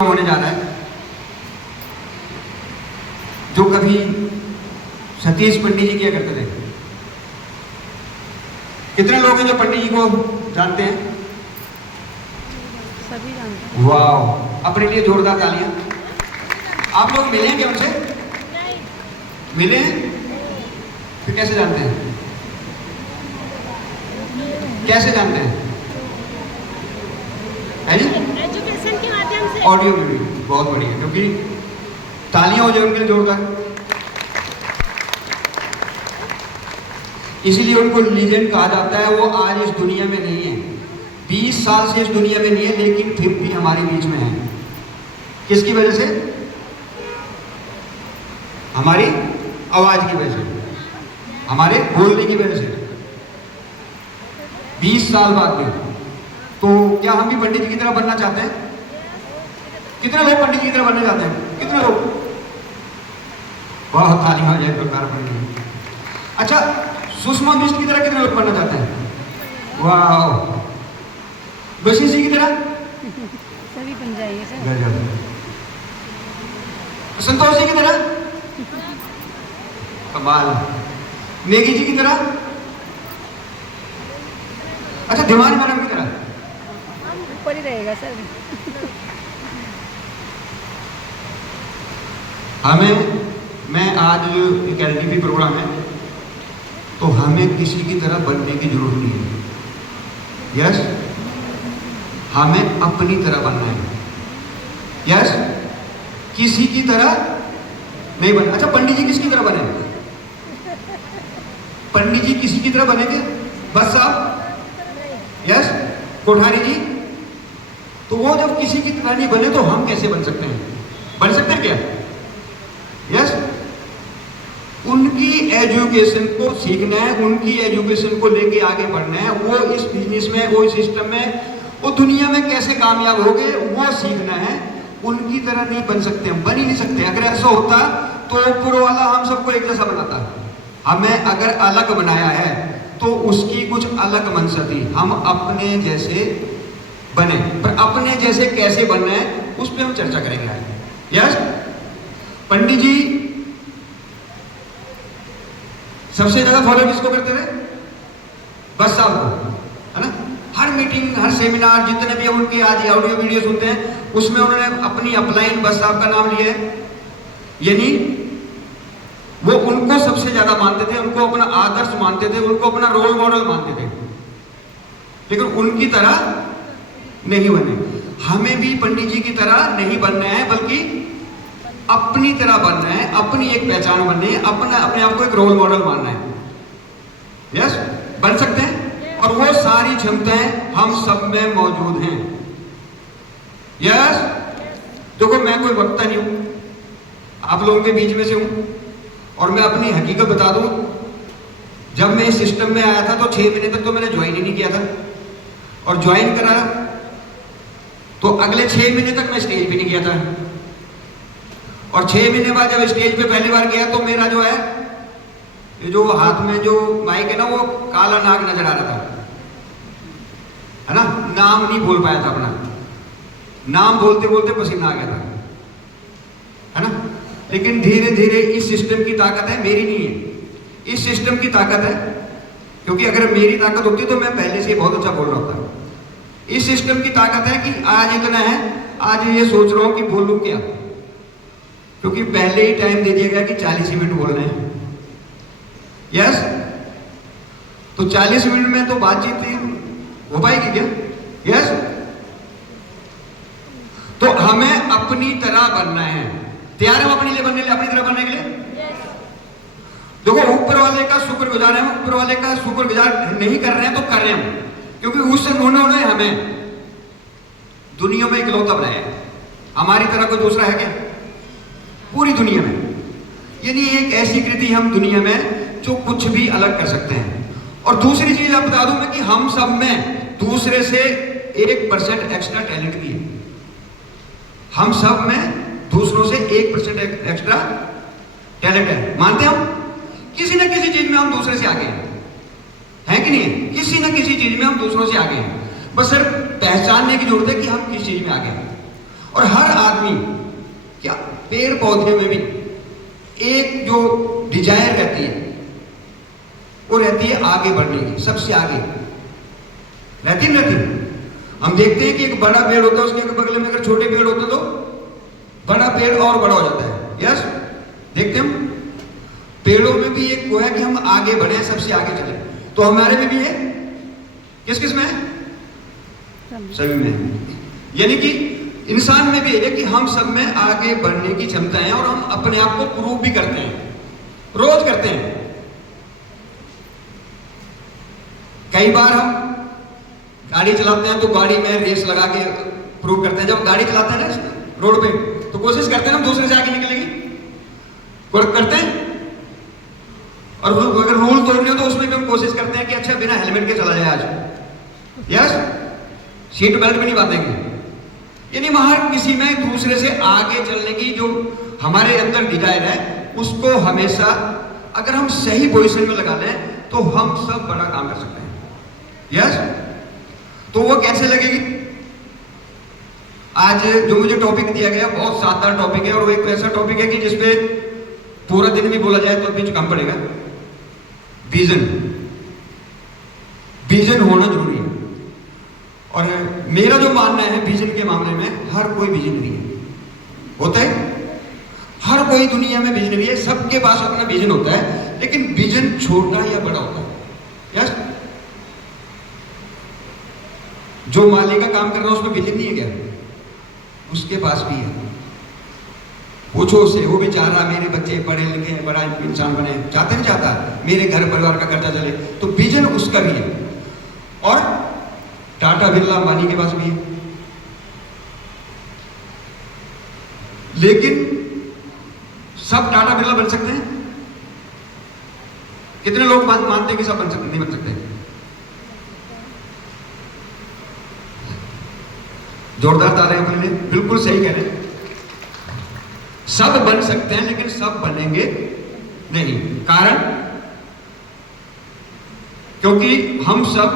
होने जा रहा है। जो कभी सतीश पंडित जी किया करते थे। कितने लोग हैं जो पंडित जी को जानते हैं? सभी जानते हैं। वाह, अपने लिए जोरदार तालियां। आप लोग मिले हैं क्या उनसे? मिले हैं? फिर कैसे जानते हैं? कैसे जानते हैं? है जी? एजुकेशन के माध्यम से। ऑडियो वीडियो बहुत बढ़िया, क्योंकि तालियां हो जाए उनके लिए जोरदार। इसीलिए उनको लीजेंड कहा जाता है। वो आज इस दुनिया में नहीं है, 20 साल से इस दुनिया में नहीं है, लेकिन फिर भी हमारे बीच में है। किसकी वजह से? हमारी आवाज की वजह से, हमारे बोलने की वजह से। 20 साल बाद में तो क्या हम भी पंडित जी की तरह बनना चाहते हैं? कितने लोग पंडित जी की तरह बनना चाहते हैं? कितने लोग? बहुत तालियां हो जाए प्रकार पंडित। अच्छा, सुषमा मिश्र की तरह कितने लोग बनना चाहते हैं? वाह, बशीर जी की तरह सभी बन जाइए सर। संतोष जी की तरह कमाल। नेगी जी की तरह। अच्छा, दीवानी मैडम की तरह। ऊपर ही रहेगा सर। मैं आज एक एलडीपी प्रोग्राम है, तो हमें किसी की तरह बनने की जरूरत नहीं है। यस, हमें अपनी तरह बनना है। यस, किसी की तरह नहीं बनना। अच्छा, पंडित जी किसकी तरह बने? पंडित जी किसी की तरह बनेंगे? बस साहब। यस, कोठारी जी। तो वो जब किसी की तरह नहीं बने तो हम कैसे बन सकते हैं? बन सकते हैं क्या? यस, उनकी एजुकेशन को सीखना है, उनकी एजुकेशन को लेके आगे बढ़ना है। वो इस बिजनेस में, वो इस सिस्टम में, वो दुनिया में कैसे कामयाब हो गए वो सीखना है। उनकी तरह नहीं बन सकते, हम बन ही नहीं सकते। अगर ऐसा होता तो ऊपर वाला हम सबको एक जैसा बनाता। हमें अगर अलग बनाया है तो उसकी कुछ अलग मंशा थी, हम अपने जैसे बने। पर अपने जैसे कैसे बनना है उस पर हम चर्चा करेंगे आज। यस, पंडित जी सबसे ज्यादा फॉलो किसको करते थे? बस साहब को, है ना। हर मीटिंग, हर सेमिनार, जितने भी उनके आज ऑडियो वीडियो सुनते हैं, उसमें उन्होंने अपनी अपलाइन बस साहब का नाम लिया है। यानी वो उनको सबसे ज्यादा मानते थे, उनको अपना आदर्श मानते थे, उनको अपना रोल मॉडल मानते थे, लेकिन उनकी तरह नहीं बने। हमें भी पंडित जी की तरह नहीं बनना है, बल्कि अपनी तरह बनना है, अपनी एक पहचान बननी है, अपने आप को एक रोल मॉडल मानना है। यस, बन सकते हैं, और वो सारी क्षमताएं हम सब में मौजूद हैं। यस, देखो मैं कोई वक्ता नहीं हूं, आप लोगों के बीच में से हूं, और मैं अपनी हकीकत बता दूं। जब मैं इस सिस्टम में आया था तो 6 महीने तक तो मैंने ज्वाइन ही नहीं किया था, और ज्वाइन करा तो अगले 6 महीने तक मैं स्टेज पे नहीं गया था। और 6 महीने बाद जब स्टेज पे पहली बार गया तो मेरा जो है, ये जो हाथ में जो माइक है ना, वो काला नाग नजर आ रहा था, है ना। नाम नहीं बोल पाया था अपना, नाम बोलते बोलते पसीना आ गया था, है ना। लेकिन धीरे धीरे इस सिस्टम की ताकत है, मेरी नहीं है, इस सिस्टम की ताकत है। क्योंकि अगर मेरी ताकत होती तो मैं पहले से बहुत अच्छा बोल रहा होता। इस सिस्टम की ताकत है कि आज इतना है, आज ये सोच रहा हूं कि बोलूं क्या, क्योंकि पहले ही टाइम दे दिया गया कि 40 मिनट बोलना है। यस, तो 40 मिनट में तो बातचीत हो पाएगी क्या? यस, तो हमें अपनी तरह बनना है। तैयार है हम अपने लिए बनने, अपनी तरह बनने के लिए? देखो, ऊपर वाले का शुक्रगुजार है, ऊपर वाले का शुक्रगुजार नहीं कर रहे हैं तो कर रहे हैं, क्योंकि उससे उन्होंने हमें दुनिया में इकलौता बनाया है। हमारी तरह कोई दूसरा है क्या पूरी दुनिया में? यानी एक ऐसी कृति हम दुनिया में जो कुछ भी अलग कर सकते हैं। और दूसरी चीज आप बता दूं मैं कि हम सब में दूसरे से 1% एक्स्ट्रा टैलेंट भी है। हम सब में दूसरों से 1% एक्स्ट्रा टैलेंट है। मानते हैं हम किसी न किसी चीज में हम दूसरे से आगे हैं कि नहीं? किसी न किसी चीज में हम दूसरों से आगे हैं। बस सिर्फ पहचानने की जरूरत है कि हम किस चीज में आगे हैं। और हर आदमी आदमी, क्या पेड़ पौधे में भी एक जो डिजायर रहती है, वो रहती है आगे बढ़ने की, सबसे आगे रहती नहीं। हम देखते हैं कि एक बड़ा पेड़ होता है, उसके बगल में अगर छोटे पेड़ होते तो बड़ा पेड़ और बड़ा हो जाता है। यस, देखते हम पेड़ों में भी एक वो है कि हम आगे बढ़े, सबसे आगे चले। तो हमारे में भी है, किस किस में है? सभी में। यानी कि इंसान में भी है कि हम सब में आगे बढ़ने की क्षमता है और हम अपने आप को प्रूव भी करते हैं, रोज करते हैं। कई बार हम गाड़ी चलाते हैं तो गाड़ी में रेस लगा के प्रूव करते हैं। जब गाड़ी चलाते हैं ना रोड पे तो कोशिश करते हैं हम दूसरे से आगे निकलेंगे, करते हैं। और अगर रूल तोड़ने हो तो उसमें भी हम कोशिश करते हैं कि अच्छा बिना हेलमेट के चला जाए आज। यस, सीट बेल्ट भी नहीं बांधेंगे। यानी हर किसी में दूसरे से आगे चलने की जो हमारे अंदर डिजायर है, उसको हमेशा अगर हम सही पोजीशन में लगा लें तो हम सब बड़ा काम कर सकते हैं। यस, तो वो कैसे लगेगी? आज जो मुझे टॉपिक दिया गया बहुत शानदार टॉपिक है, और वो एक ऐसा टॉपिक है कि जिसपे पूरा दिन भी बोला जाए तो भी कम पड़ेगा। विजन, विजन होना जरूरी है। और मेरा जो मानना है विजन के मामले में, हर कोई विजनरी है, होता है। हर कोई दुनिया में विजनरी है, सबके पास अपना विजन होता है, लेकिन विजन छोटा या बड़ा होता है। यस, जो माली का काम कर रहा है उसमें विजन नहीं है क्या? उसके पास भी है। पूछो उससे, वो भी चाह रहा मेरे बच्चे पढ़े लिखे बड़ा इंसान बने, चाहते नहीं चाहता मेरे घर परिवार का खर्चा चले, तो विजन उसका भी है। और टाटा बिरला अंबानी के पास भी है। लेकिन सब टाटा बिरला बन सकते हैं? कितने लोग मानते हैं कि सब बन सकते? नहीं बन सकते। जोरदार ताले अपने लिए, बिल्कुल सही कह रहे हैं। सब बन सकते हैं लेकिन सब बनेंगे नहीं। कारण, क्योंकि हम सब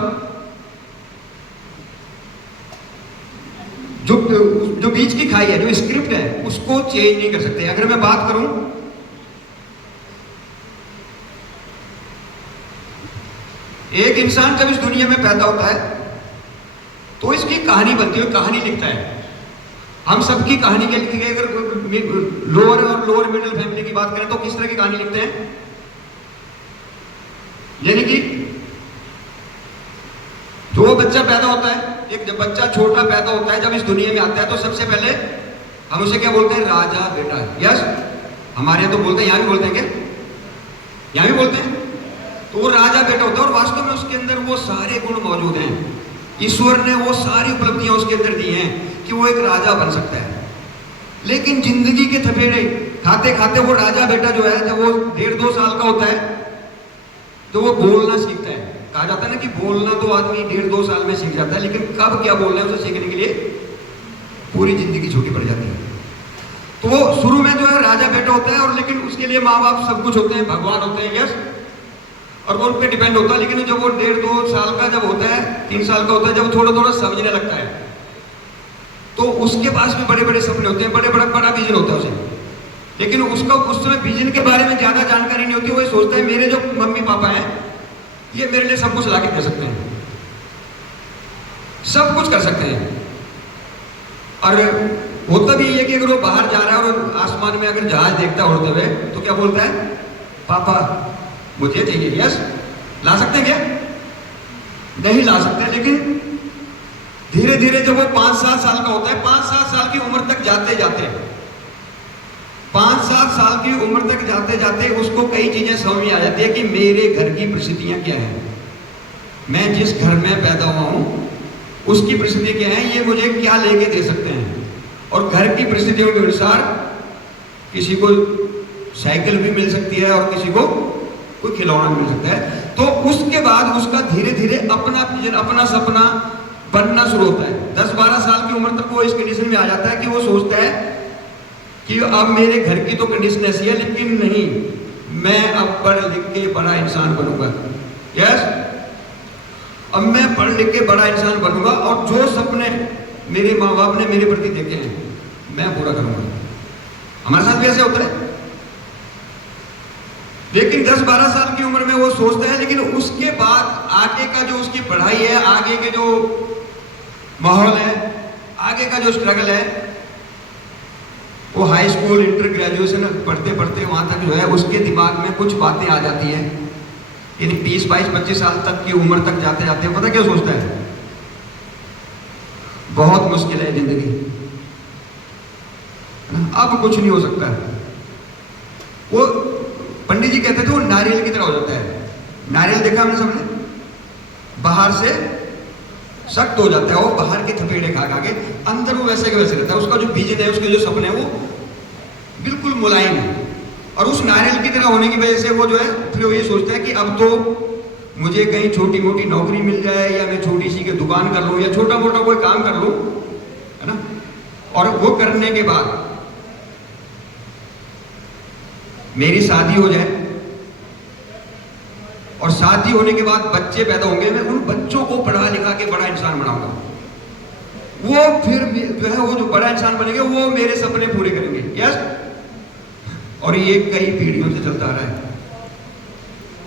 जो बीच की खाई है, जो स्क्रिप्ट है, उसको चेंज नहीं कर सकते। अगर मैं बात करूं, एक इंसान जब इस दुनिया में पैदा होता है तो इसकी कहानी बनती है, कहानी लिखता है। हम सबकी कहानी के लिए अगर लोअर और लोअर मिडिल फैमिली की बात करें तो किस तरह की कहानी लिखते हैं? यानी कि जो बच्चा पैदा होता है, एक जब बच्चा छोटा पैदा होता है, जब इस दुनिया में आता है तो सबसे पहले हम उसे क्या बोलते हैं? राजा बेटा। यस, हमारे यहाँ तो बोलते हैं, यहाँ भी बोलते हैं क्या? यहाँ भी बोलते हैं। तो वो राजा बेटा होता है और वास्तव में उसके अंदर वो सारे गुण मौजूद हैं। ईश्वर ने वो सारी उपलब्धियां उसके अंदर दी हैं कि वो एक राजा बन सकता है। लेकिन जिंदगी के थपेड़े खाते खाते वो राजा बेटा जो है, जब वो 1.5-2 साल का होता है तो वो बोलना सीखता है। कहा जाता है ना कि बोलना तो आदमी 1.5-2 साल में सीख जाता है, लेकिन कब क्या बोलना है उसे सीखने के लिए पूरी जिंदगी छोटी पड़ जाती है। तो वो शुरू में जो है राजा बेटा होता है, और लेकिन उसके लिए माँ बाप सब कुछ होते हैं, भगवान होते हैं। यस, और वो उन पर डिपेंड होता है। लेकिन जब वो 1.5-2 साल का जब होता है, 3 साल का होता है, जब थोड़ा थोड़ा समझने लगता है तो उसके पास भी बड़े बड़े सपने होते हैं, बड़ा विजन होता है उसे। लेकिन उसका उस समय विजन के बारे में ज्यादा जानकारी नहीं होती। वो सोचता है मेरे जो मम्मी पापा हैं ये मेरे लिए सब कुछ ला के दे सकते हैं, सब कुछ कर सकते हैं। और होता भी ये कि अगर वो बाहर जा रहा है और आसमान में अगर जहाज देखता है उड़ते हुए तो क्या बोलता है? पापा मुझे चाहिए। यस, ला सकते हैं क्या? नहीं ला सकते। लेकिन धीरे धीरे जब वो 5-7 साल का होता है, 5-7 साल की उम्र तक जाते जाते 5-7 साल की उम्र तक जाते जाते उसको कई चीजें समझ में आ जाती है कि मेरे घर की परिस्थितियां क्या है, मैं जिस घर में पैदा हुआ हूं उसकी परिस्थिति क्या है, ये मुझे क्या लेके दे सकते हैं। और घर की परिस्थितियों के अनुसार किसी को साइकिल भी मिल सकती है और किसी को कोई खिलौना मिल सकता है। तो उसके बाद उसका धीरे धीरे अपना विजन, अपना सपना बनना शुरू होता है। 10-12 साल की उम्र तक वो इस कंडीशन में आ जाता है कि वो सोचता है कि अब मेरे घर की तो कंडीशन ऐसी है, लेकिन नहीं, मैं अब पढ़ लिख के बड़ा इंसान बनूंगा। यस, अब मैं पढ़ लिख के बड़ा इंसान बनूंगा और जो सपने मेरे माँ बाप ने मेरे प्रति देखे हैं मैं पूरा करूंगा। हमारे साथ भी ऐसे होता है। लेकिन 10-12 साल की उम्र में वो सोचता है, लेकिन उसके बाद आगे का जो उसकी पढ़ाई है, आगे के जो माहौल है, आगे का जो स्ट्रगल है, वो हाई स्कूल, इंटर, ग्रेजुएशन पढ़ते पढ़ते वहां तक जो है उसके दिमाग में कुछ बातें आ जाती हैं। यानी 20, 22, 25 साल तक की उम्र तक जाते जाते पता क्या सोचता है? बहुत मुश्किल है जिंदगी, अब कुछ नहीं हो सकता है। वो पंडित जी कहते थे वो नारियल की तरह हो जाता है। नारियल देखा हमने सबने, बाहर से सख्त हो जाता है, वो बाहर के थपेड़े खा खा के, अंदर वो वैसे के वैसे रहता है। उसका जो विजन है, उसके जो सपने हैं, वो बिल्कुल मुलायम है। और उस नारियल की तरह होने की वजह से वो जो है फिर वो ये सोचता है कि अब तो मुझे कहीं छोटी मोटी नौकरी मिल जाए, या मैं छोटी सी की दुकान कर लूं, या छोटा मोटा कोई काम कर लूं, है ना। और वो करने के बाद मेरी शादी हो जाए, और शादी होने के बाद बच्चे पैदा होंगे, मैं उन बच्चों को पढ़ा लिखा के बड़ा इंसान बनाऊंगा। वो फिर जो है वो जो बड़ा इंसान बनेंगे वो मेरे सपने पूरे करेंगे। यस। और ये कई पीढ़ियों से चलता आ रहा है,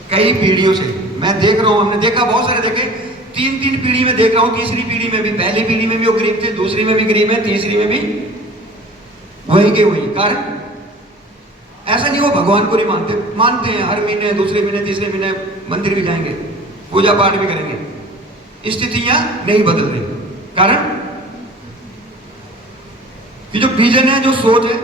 कई पीढ़ियों से मैं देख रहा हूं, हमने देखा, बहुत सारे देखे, 3-3 पीढ़ी में देख रहा हूं। तीसरी पीढ़ी में भी, पहली पीढ़ी में भी वो गरीब थे, दूसरी में भी गरीब है, तीसरी में भी वही के वही। कारण ऐसा नहीं वो भगवान को नहीं मानते, मानते हैं। हर महीने, दूसरे महीने, तीसरे महीने मंदिर भी जाएंगे, पूजा पाठ भी करेंगे। स्थितियां नहीं बदल रही। कारण कि जो विजन है, जो सोच है,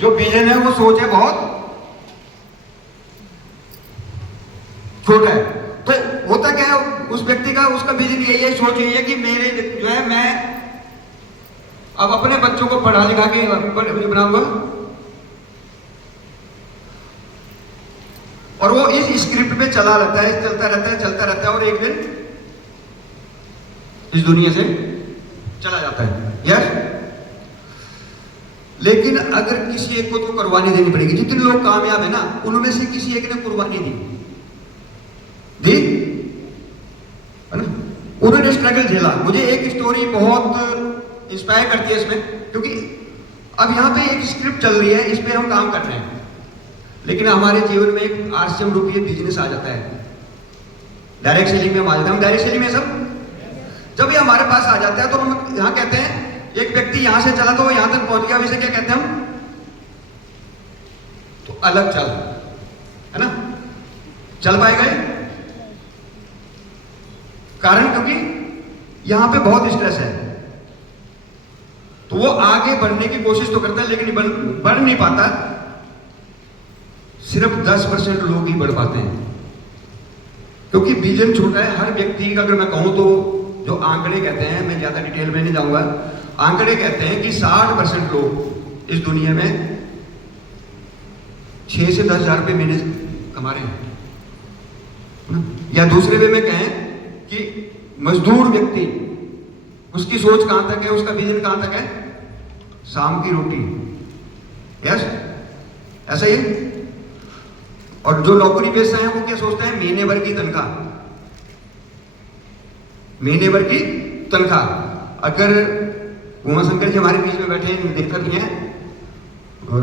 जो विजन है, वो सोच है, बहुत छोटा है। तो होता क्या है उस व्यक्ति का, उसका विजन यही है, सोच यही है कि मेरे जो है मैं अब अपने बच्चों को पढ़ा लिखा के बनाऊंगा। और वो इस स्क्रिप्ट पे चला रहता है, चलता रहता है, चलता रहता है, और एक दिन इस दुनिया से चला जाता है। यस। लेकिन अगर किसी एक को तो कुर्बानी देनी पड़ेगी। जितने लोग कामयाब है ना, उनमें से किसी एक ने कुर्बानी दी, है ना। उन्होंने स्ट्रगल झेला। मुझे एक स्टोरी बहुत इंस्पायर करती है इसमें, क्योंकि अब यहाँ पे एक स्क्रिप्ट चल रही है, इस पे हम काम कर रहे हैं, लेकिन हमारे जीवन में एक आरसीएम रूपी बिजनेस आ जाता है। डायरेक्ट सेलिंग में हम आ जाते हैं। हम डायरेक्ट सेलिंग में सब जब ये हमारे पास आ जाता है, तो हम यहाँ कहते हैं, एक व्यक्ति यहां से चला तो वो यहां तक पहुंच गया, इसे क्या कहते हैं हम? तो अलग चल, है ना। चल पाएगा ये? कारण क्योंकि यहां पे बहुत स्ट्रेस है, तो वो आगे बढ़ने की कोशिश तो करता है, लेकिन बढ़ नहीं पाता। सिर्फ 10% लोग ही बढ़ पाते हैं, क्योंकि विजन छोटा है। हर व्यक्ति का अगर मैं कहूं तो जो आंकड़े कहते हैं, मैं ज्यादा डिटेल में नहीं जाऊंगा, आंकड़े कहते हैं कि 60% लोग इस दुनिया में 6 से 10 हजार रुपये महीने कमा रहे हैं। या दूसरे वे में कहें कि मजदूर व्यक्ति, उसकी सोच कहां तक है, उसका विजन कहां तक है? शाम की रोटी। यस, ऐसा ही है। और जो नौकरी पेशा है वो क्या सोचते हैं? महीने भर की तनख्वाह, महीने भर की तनख्वाह। अगर उमाशंकर जी हमारे बीच में बैठे हैं, देखकर भी हैं, और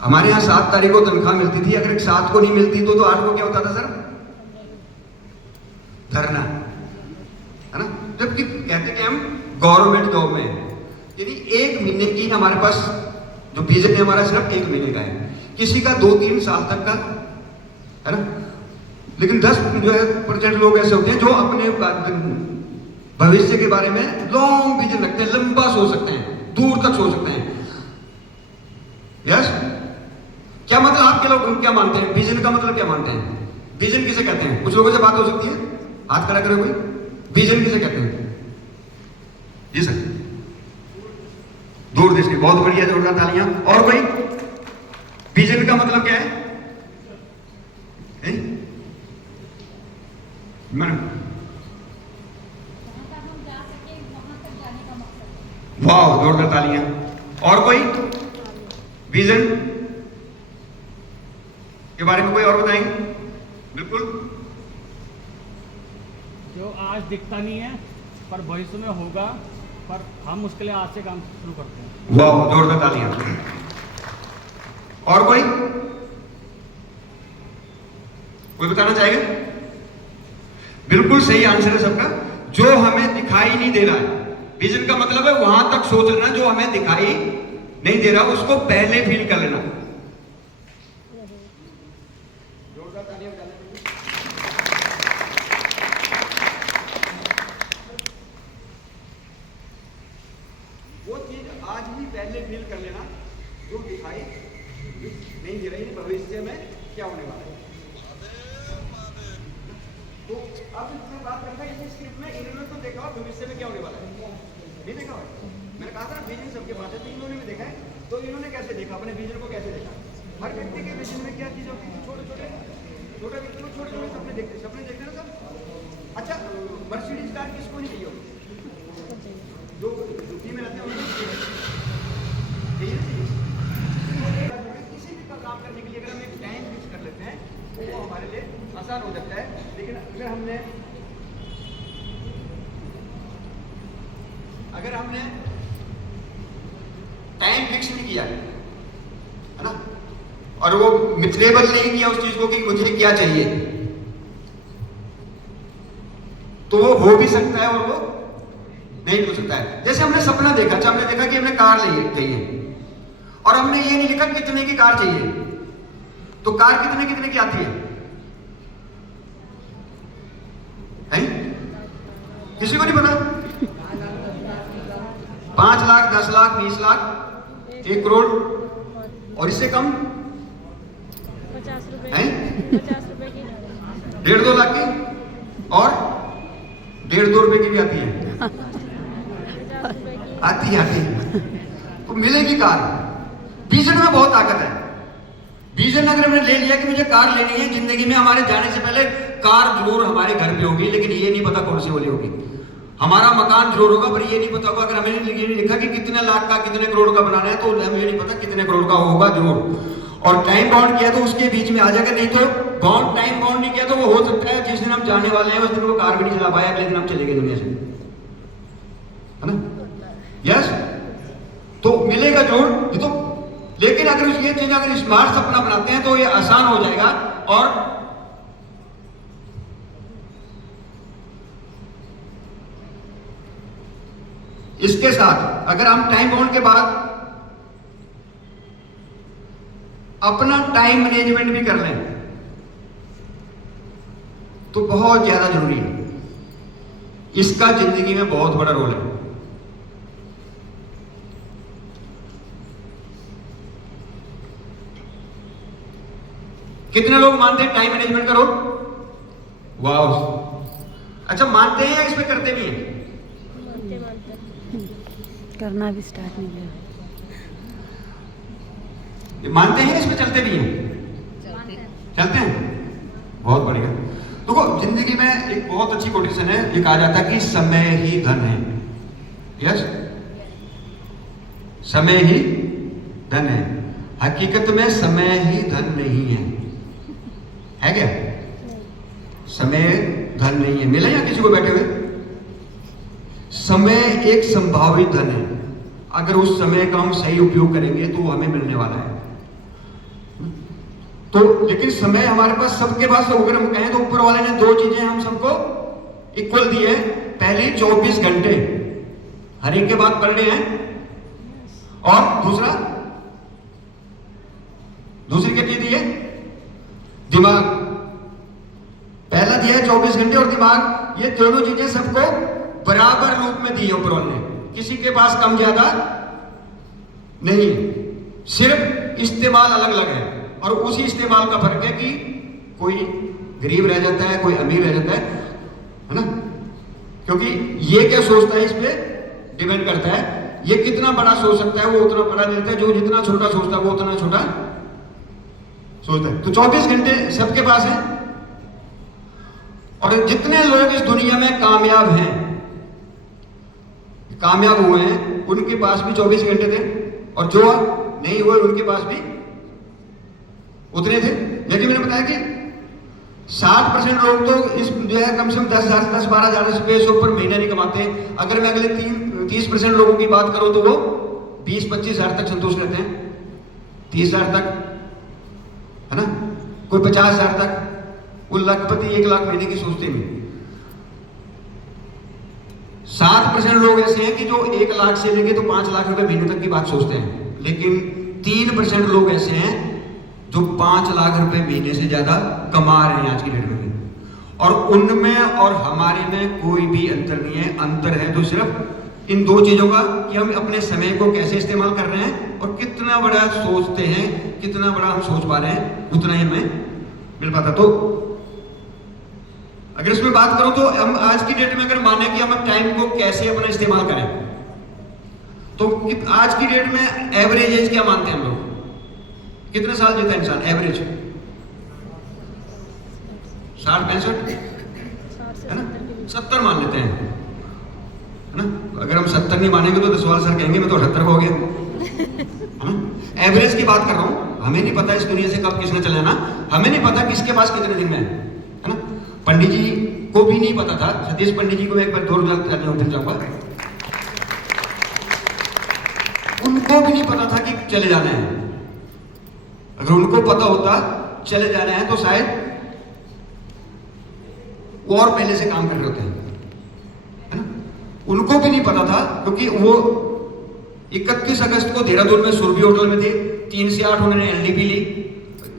हमारे यहाँ 7 तारीख को तनख्वाह मिलती थी। अगर 7 को नहीं मिलती तो 8 को क्या होता था सर? धरना, है ना। जबकि कहते कि हम गवर्नमेंट जॉब में, यानी 1 महीने की हमारे पास जो विजन है हमारा सिर्फ 1 महीने का है, किसी का 2-3 साल तक का, है ना। लेकिन 10 जो है % लोग ऐसे होते हैं जो अपने भविष्य के बारे में लॉन्ग विजन रखते हैं, लंबा सोच सकते हैं, दूर तक सोच सकते हैं। यस। क्या मतलब आपके लोग क्या मानते हैं? विजन का मतलब क्या मानते हैं? विजन किसे कहते हैं? कुछ लोगों से बात हो सकती है, हाथ खड़ा करे कोई। विजन किसे कहते हैं? जी सर, दूरदृष्टि। बहुत बढ़िया, जोरदार तालियां। और कोई? विजन का मतलब क्या है? वाह, जोरदार तालियां। और कोई विजन के बारे में कोई और बताएंगे? बिल्कुल। जो आज दिखता नहीं है पर भविष्य में होगा, पर हम उसके लिए आज से काम शुरू करते हैं। वाह, जोरदार तालियां। और कोई बताना चाहेगा? बिल्कुल सही आंसर है सबका। जो हमें दिखाई नहीं दे रहा है, विजन का मतलब है वहां तक सोच लेना जो हमें दिखाई नहीं दे रहा, उसको पहले फील कर लेना। जोरदार तालियां बजाने के लिए। वो चीज आज ही पहले फील कर लेना जो दिखाई नहीं दे रही, भविष्य में क्या होने वाला है। तो अब इसमें बात करता है, इस स्क्रिप्ट में इन्होंने तो देखा और भविष्य में क्या होने वाला है नहीं देखा। मैंने कहा था ना विजन सबके पास है, तो इन्होंने भी देखा है। तो इन्होंने कैसे देखा, अपने विजन को कैसे देखा? हर व्यक्ति के विजन में क्या चीज होती है? छोटे व्यक्ति को छोटे सपने देखते ना सब। अच्छा, मर्सिडीज कार किसको नहीं चाहिए होगी? जो यूपी में रहते हैं उनको किसी भी काम करने के लिए अगर हम एक टाइम फिक्स कर लेते हैं तो वो हमारे लिए आसान हो जाता है। लेकिन अगर हमने टाइम फिक्स नहीं किया है ना, और वो मिथलेबल नहीं किया उस चीज को कि मुझे क्या चाहिए, तो वो हो भी सकता है और वो नहीं हो सकता है। जैसे हमने सपना देखा, अच्छा हमने देखा कि हमने कार चाहिए और हमने ये नहीं लिखा कितने की कार चाहिए, तो कार कितने की आती है? किसी को नहीं पता? 5 लाख, 10 लाख, 20 लाख, 1 करोड़ और इससे कम 50 रुपए है? 50 रुपए की 1.5-2 लाख की और 1.5-2 रुपए की भी आती है। 50 रुपए की आती तो मिलेगी कार। विजन में बहुत ताकत है। विजन अगर हमने ले लिया कि मुझे कार लेनी है, जिंदगी में हमारे जाने से पहले कार जरूर हमारे घर पे होगी, लेकिन ये नहीं पता कौन सी वाली होगी। हमारा मकान जरूर होगा पर ये नहीं पता होगा, अगर हमने ये नहीं लिखा कि कितने लाख का कितने करोड़ का बनाना है तो हमें ये नहीं पता कितने करोड़ का होगा जरूर। और टाइम बाउंड किया तो उसके बीच में आ जाएगा, नहीं तो टाइम बाउंड नहीं किया तो वो हो सकता है जिस दिन हम जाने वाले हैं उस दिन वो कार भी नहीं चला पाया, अगले दिन हम चले गए दुनिया से, है ना? यस, तो मिलेगा जरूर। तो लेकिन अगर ये चीज अगर स्मार्ट सपना बनाते हैं तो ये आसान हो जाएगा। और इसके साथ अगर हम टाइम बाउंड के बाद अपना टाइम मैनेजमेंट भी कर लें तो बहुत ज्यादा जरूरी है। इसका जिंदगी में बहुत बड़ा रोल है। कितने लोग मानते हैं टाइम मैनेजमेंट का रोल? वाह, अच्छा मानते हैं या इस पे करते भी हैं? करना भी स्टार्ट नहीं किया। मानते हैं, इस पे चलते भी हैं? चलते हैं, बहुत बढ़िया। देखो जिंदगी में एक बहुत अच्छी कोटेशन है, ये कहा जाता है कि समय ही धन है। यस, समय ही धन है। हकीकत में समय ही धन नहीं है क्या? समय धन नहीं है। मिले या किसी को बैठे हुए? समय एक संभावित धन है। अगर उस समय का हम सही उपयोग करेंगे तो वो हमें मिलने वाला है। तो लेकिन समय हमारे पास सबके पास, अगर हम कहें तो ऊपर वाले ने 2 चीजें हम सबको इक्वल दी है। पहली 24 घंटे हर एक के बाद पर डे है, और दूसरी क्या चीज दी है? दिमाग। पहला दिया है 24 घंटे और दिमाग। ये दोनों चीजें सबको बराबर रूप में दी है ऊपर वाले ने, किसी के पास कम ज्यादा नहीं, सिर्फ इस्तेमाल अलग अलग है। और उसी इस्तेमाल का फर्क है कि कोई गरीब रह जाता है, कोई अमीर रह जाता है ना? क्योंकि ये क्या सोचता है इस पे डिपेंड करता है। ये कितना बड़ा सोच सकता है वो उतना बड़ा लेता है, जो जितना छोटा सोचता है वो उतना छोटा सोचता है। तो 24 घंटे सबके पास है। और जितने लोग इस दुनिया में कामयाब हैं, कामयाब हुए हैं उनके पास भी 24 घंटे थे, और जो नहीं हुए उनके पास भी उतने थे। लेकिन मैंने बताया कि 60% लोग तो इस जो है कम से कम 10,000-12,000 रुपये से ऊपर महीने नहीं कमाते। अगर मैं अगले 30% लोगों की बात करूं तो वो 20-25 हज़ार तक संतुष्ट रहते हैं, 30 हज़ार तक, है ना, कोई 50 हज़ार तक। वो लखपति 1 लाख महीने की सोचते नहीं। 7% लोग ऐसे हैं कि जो 1 लाख से लेके तो 5 लाख रुपए महीने तक की बात सोचते हैं। लेकिन 3% लोग ऐसे हैं जो 5 लाख रुपए महीने से ज्यादा कमा रहे हैं आज की डेट में। और उनमें और हमारे में कोई भी अंतर नहीं है। अंतर है तो सिर्फ इन 2 चीजों का कि हम अपने समय को कैसे इस्तेमाल कर रहे हैं और कितना बड़ा सोचते हैं, कितना बड़ा हम सोच पा रहे हैं, उतना ही हमें मिल पाता। तो अगर इसमें बात करूं तो हम आज की डेट में अगर माने कि हम टाइम को कैसे अपना इस्तेमाल करें, तो आज की डेट में एवरेज एज क्या मानते हैं हम लोग? कितने साल जीता है इंसान एवरेज? 60-65 है ना, 70 मान लेते हैं, है ना। अगर हम 70 नहीं मानेंगे तो 10 वाल सर कहेंगे मैं तो 78 को हो गया। एवरेज की बात कर रहा हूं। हमें नहीं पता इस दुनिया से कब किसने चले जाना, हमें नहीं पता किसके पास कितने दिन में है ना। पंडित जी को भी नहीं पता था, सतीश पंडित जी को मैं एक बार 2 फिर जाऊंगा, उनको भी नहीं पता था कि चले जाना है। अगर उनको पता होता चले जाना है तो शायद वो और पहले से काम कर रहे होते हैं, है ना। उनको भी नहीं पता था क्योंकि वो 31 अगस्त को देहरादून में सुरभि होटल में थे। 3 से 8 उन्होंने एलडीपी ली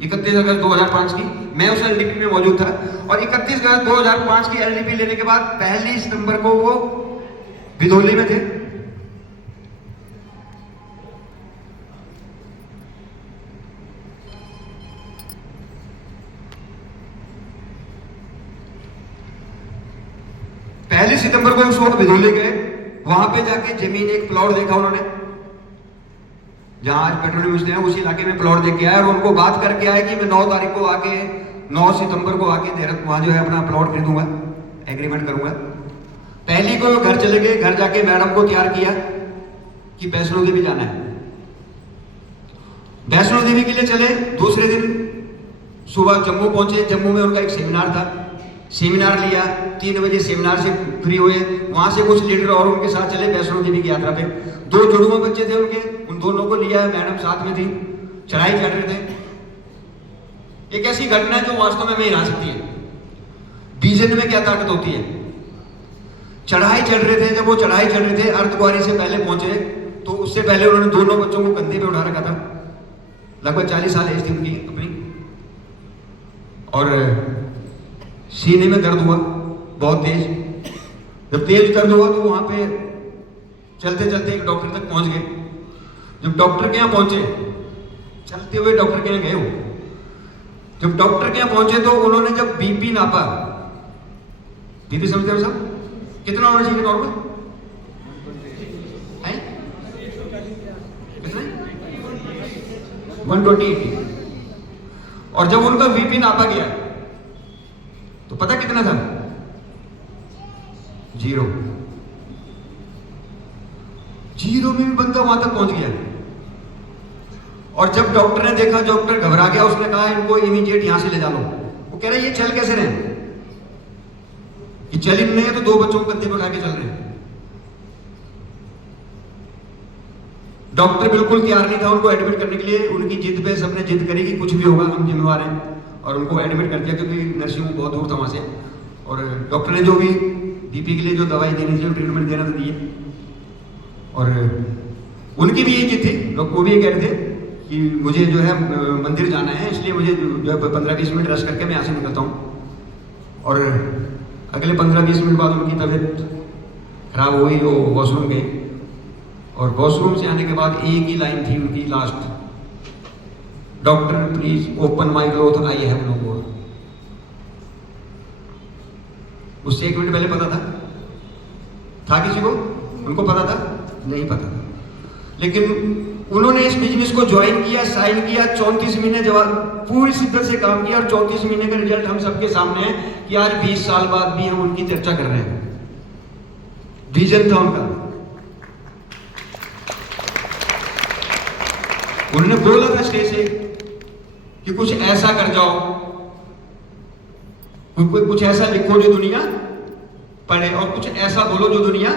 31 अगस्त 2005 की। मैं उस एलडीपी में मौजूद था और 31 अगस्त 2005 की एलडीपी लेने के बाद 1 सितंबर को वो बिधौली में थे। पहली सितंबर को उस वक्त बिधौली गए, वहां पे जाके जमीन एक प्लॉट देखा उन्होंने, जहां आज पेट्रोलियम मिलते हैं, उसी इलाके में प्लॉट देख के आए और उनको बात करके आए कि मैं 9 तारीख को आके 9 सितंबर को आके देहरादून वहां जो है अपना प्लॉट खरीदूंगा, एग्रीमेंट करूंगा। पहली को घर चले गए, घर जाके मैडम को तैयार किया कि वैष्णो देवी जाना है। वैष्णो देवी के लिए चले। दूसरे दिन सुबह जम्मू पहुंचे। जम्मू में उनका एक सेमिनार था, सेमिनार लिया। 3 बजे सेमिनार से फ्री हुए, वहां से कुछ लीडर और उनके साथ चले वैष्णो देवी की यात्रा पे। 2 जुड़वा बच्चे थे उनके, उन दोनों को लिया, मैडम साथ में थी, चढ़ाई चढ़ रहे थे। एक ऐसी घटना है जो वास्तव में नहीं आ सकती है। विजन में क्या ताकत होती है। चढ़ाई चढ़ रहे थे, जब वो चढ़ाई चढ़ रहे थे अर्धकुंवारी से पहले पहुंचे, तो उससे पहले उन्होंने दोनों बच्चों को कंधे पे उठा रखा था। लगभग 40 साल एज थी उनकी अपनी, और सीने में दर्द हुआ बहुत तेज। जब तेज दर्द हुआ तो वहां पे चलते चलते एक डॉक्टर तक पहुंच गए। जब डॉक्टर के यहाँ पहुंचे, चलते हुए डॉक्टर के यहाँ गए हो, जब डॉक्टर के यहाँ पहुंचे तो उन्होंने जब बीपी नापा, बीपी समझते हो सब कितना होना चाहिए नॉर्मल है? कितना? 120। और जब उनका बीपी नापा गया तो पता कितना था? 0। 0 में भी बंदा वहां तक पहुंच गया। और जब डॉक्टर ने देखा, डॉक्टर घबरा गया, उसने कहा इनको इमीडिएट यहां से ले जा लो। वो कह रहे ये चल कैसे रहे? ये चल ही नहीं है, तो 2 बच्चों को कंधे पे उठा के चल रहे हैं। डॉक्टर बिल्कुल तैयार नहीं था उनको एडमिट करने के लिए। उनकी जिद पे सबने जिद करी कि कुछ भी होगा हम जिम्मेवार हैं, और उनको एडमिट कर दिया क्योंकि नर्सिंग होम बहुत दूर था वहाँ से। और डॉक्टर ने जो भी बीपी के लिए जो दवाई देनी थी, ट्रीटमेंट देना तो दिए। और उनकी भी यही जिद थी, डॉक्टर वो भी ये कह रहे थे कि मुझे जो है मंदिर जाना है, इसलिए मुझे जो है 15-20 मिनट रेस्ट करके मैं यहाँ से निकलता हूँ। और अगले 15-20 मिनट बाद उनकी तबीयत खराब हुई, वो वॉशरूम गए। और वॉशरूम से आने के बाद एक ही लाइन थी उनकी last, doctor please open my growth, I have no more. उससे 1 मिनट पहले पता था किसी को? उनको पता था? नहीं पता था। लेकिन उन्होंने इस बिजनेस को ज्वाइन किया, साइन किया, 34 महीने जवाब पूरी शिद्दत से काम किया, और 34 महीने का रिजल्ट हम सबके सामने है कि आज 20 साल बाद भी हम उनकी चर्चा कर रहे हैं। विजन था उनका, उन्होंने बोला था स्टेज से कि कुछ ऐसा कर जाओ, कुछ ऐसा लिखो जो दुनिया पढ़े और कुछ ऐसा बोलो जो दुनिया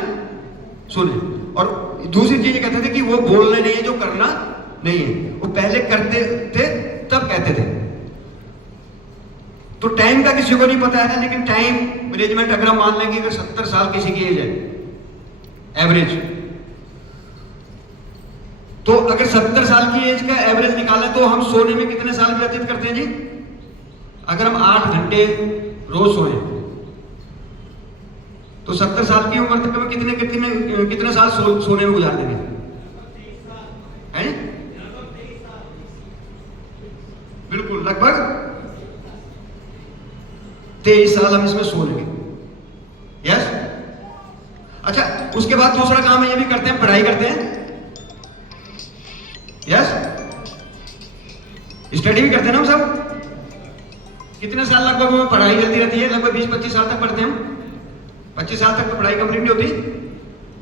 सुने। और दूसरी चीज कहते थे कि वो बोलना नहीं है जो करना नहीं है, वो पहले करते थे तब कहते थे। तो टाइम का किसी को नहीं पता है ना, लेकिन टाइम मैनेजमेंट अगर हम मान लेंगे कि 70 साल किसी की एज है एवरेज, तो अगर 70 साल की एज का एवरेज निकालें तो हम सोने में कितने साल व्यतीत करते हैं जी? अगर हम 8 घंटे रोज सोए तो 70 साल की उम्र तक में कितने साल सोने में गुजार देंगे? हैं? बिल्कुल, लगभग 23 साल हम इसमें सो लेंगे। यस। अच्छा, उसके बाद दूसरा काम है, ये भी करते हैं, पढ़ाई करते हैं। यस, स्टडी भी करते हैं ना हम सब। कितने साल लगभग में पढ़ाई चलती रहती है? लगभग 20-25 साल तक पढ़ते हैं हम। 25 साल तक तो पढ़ाई कंप्लीट नहीं होती,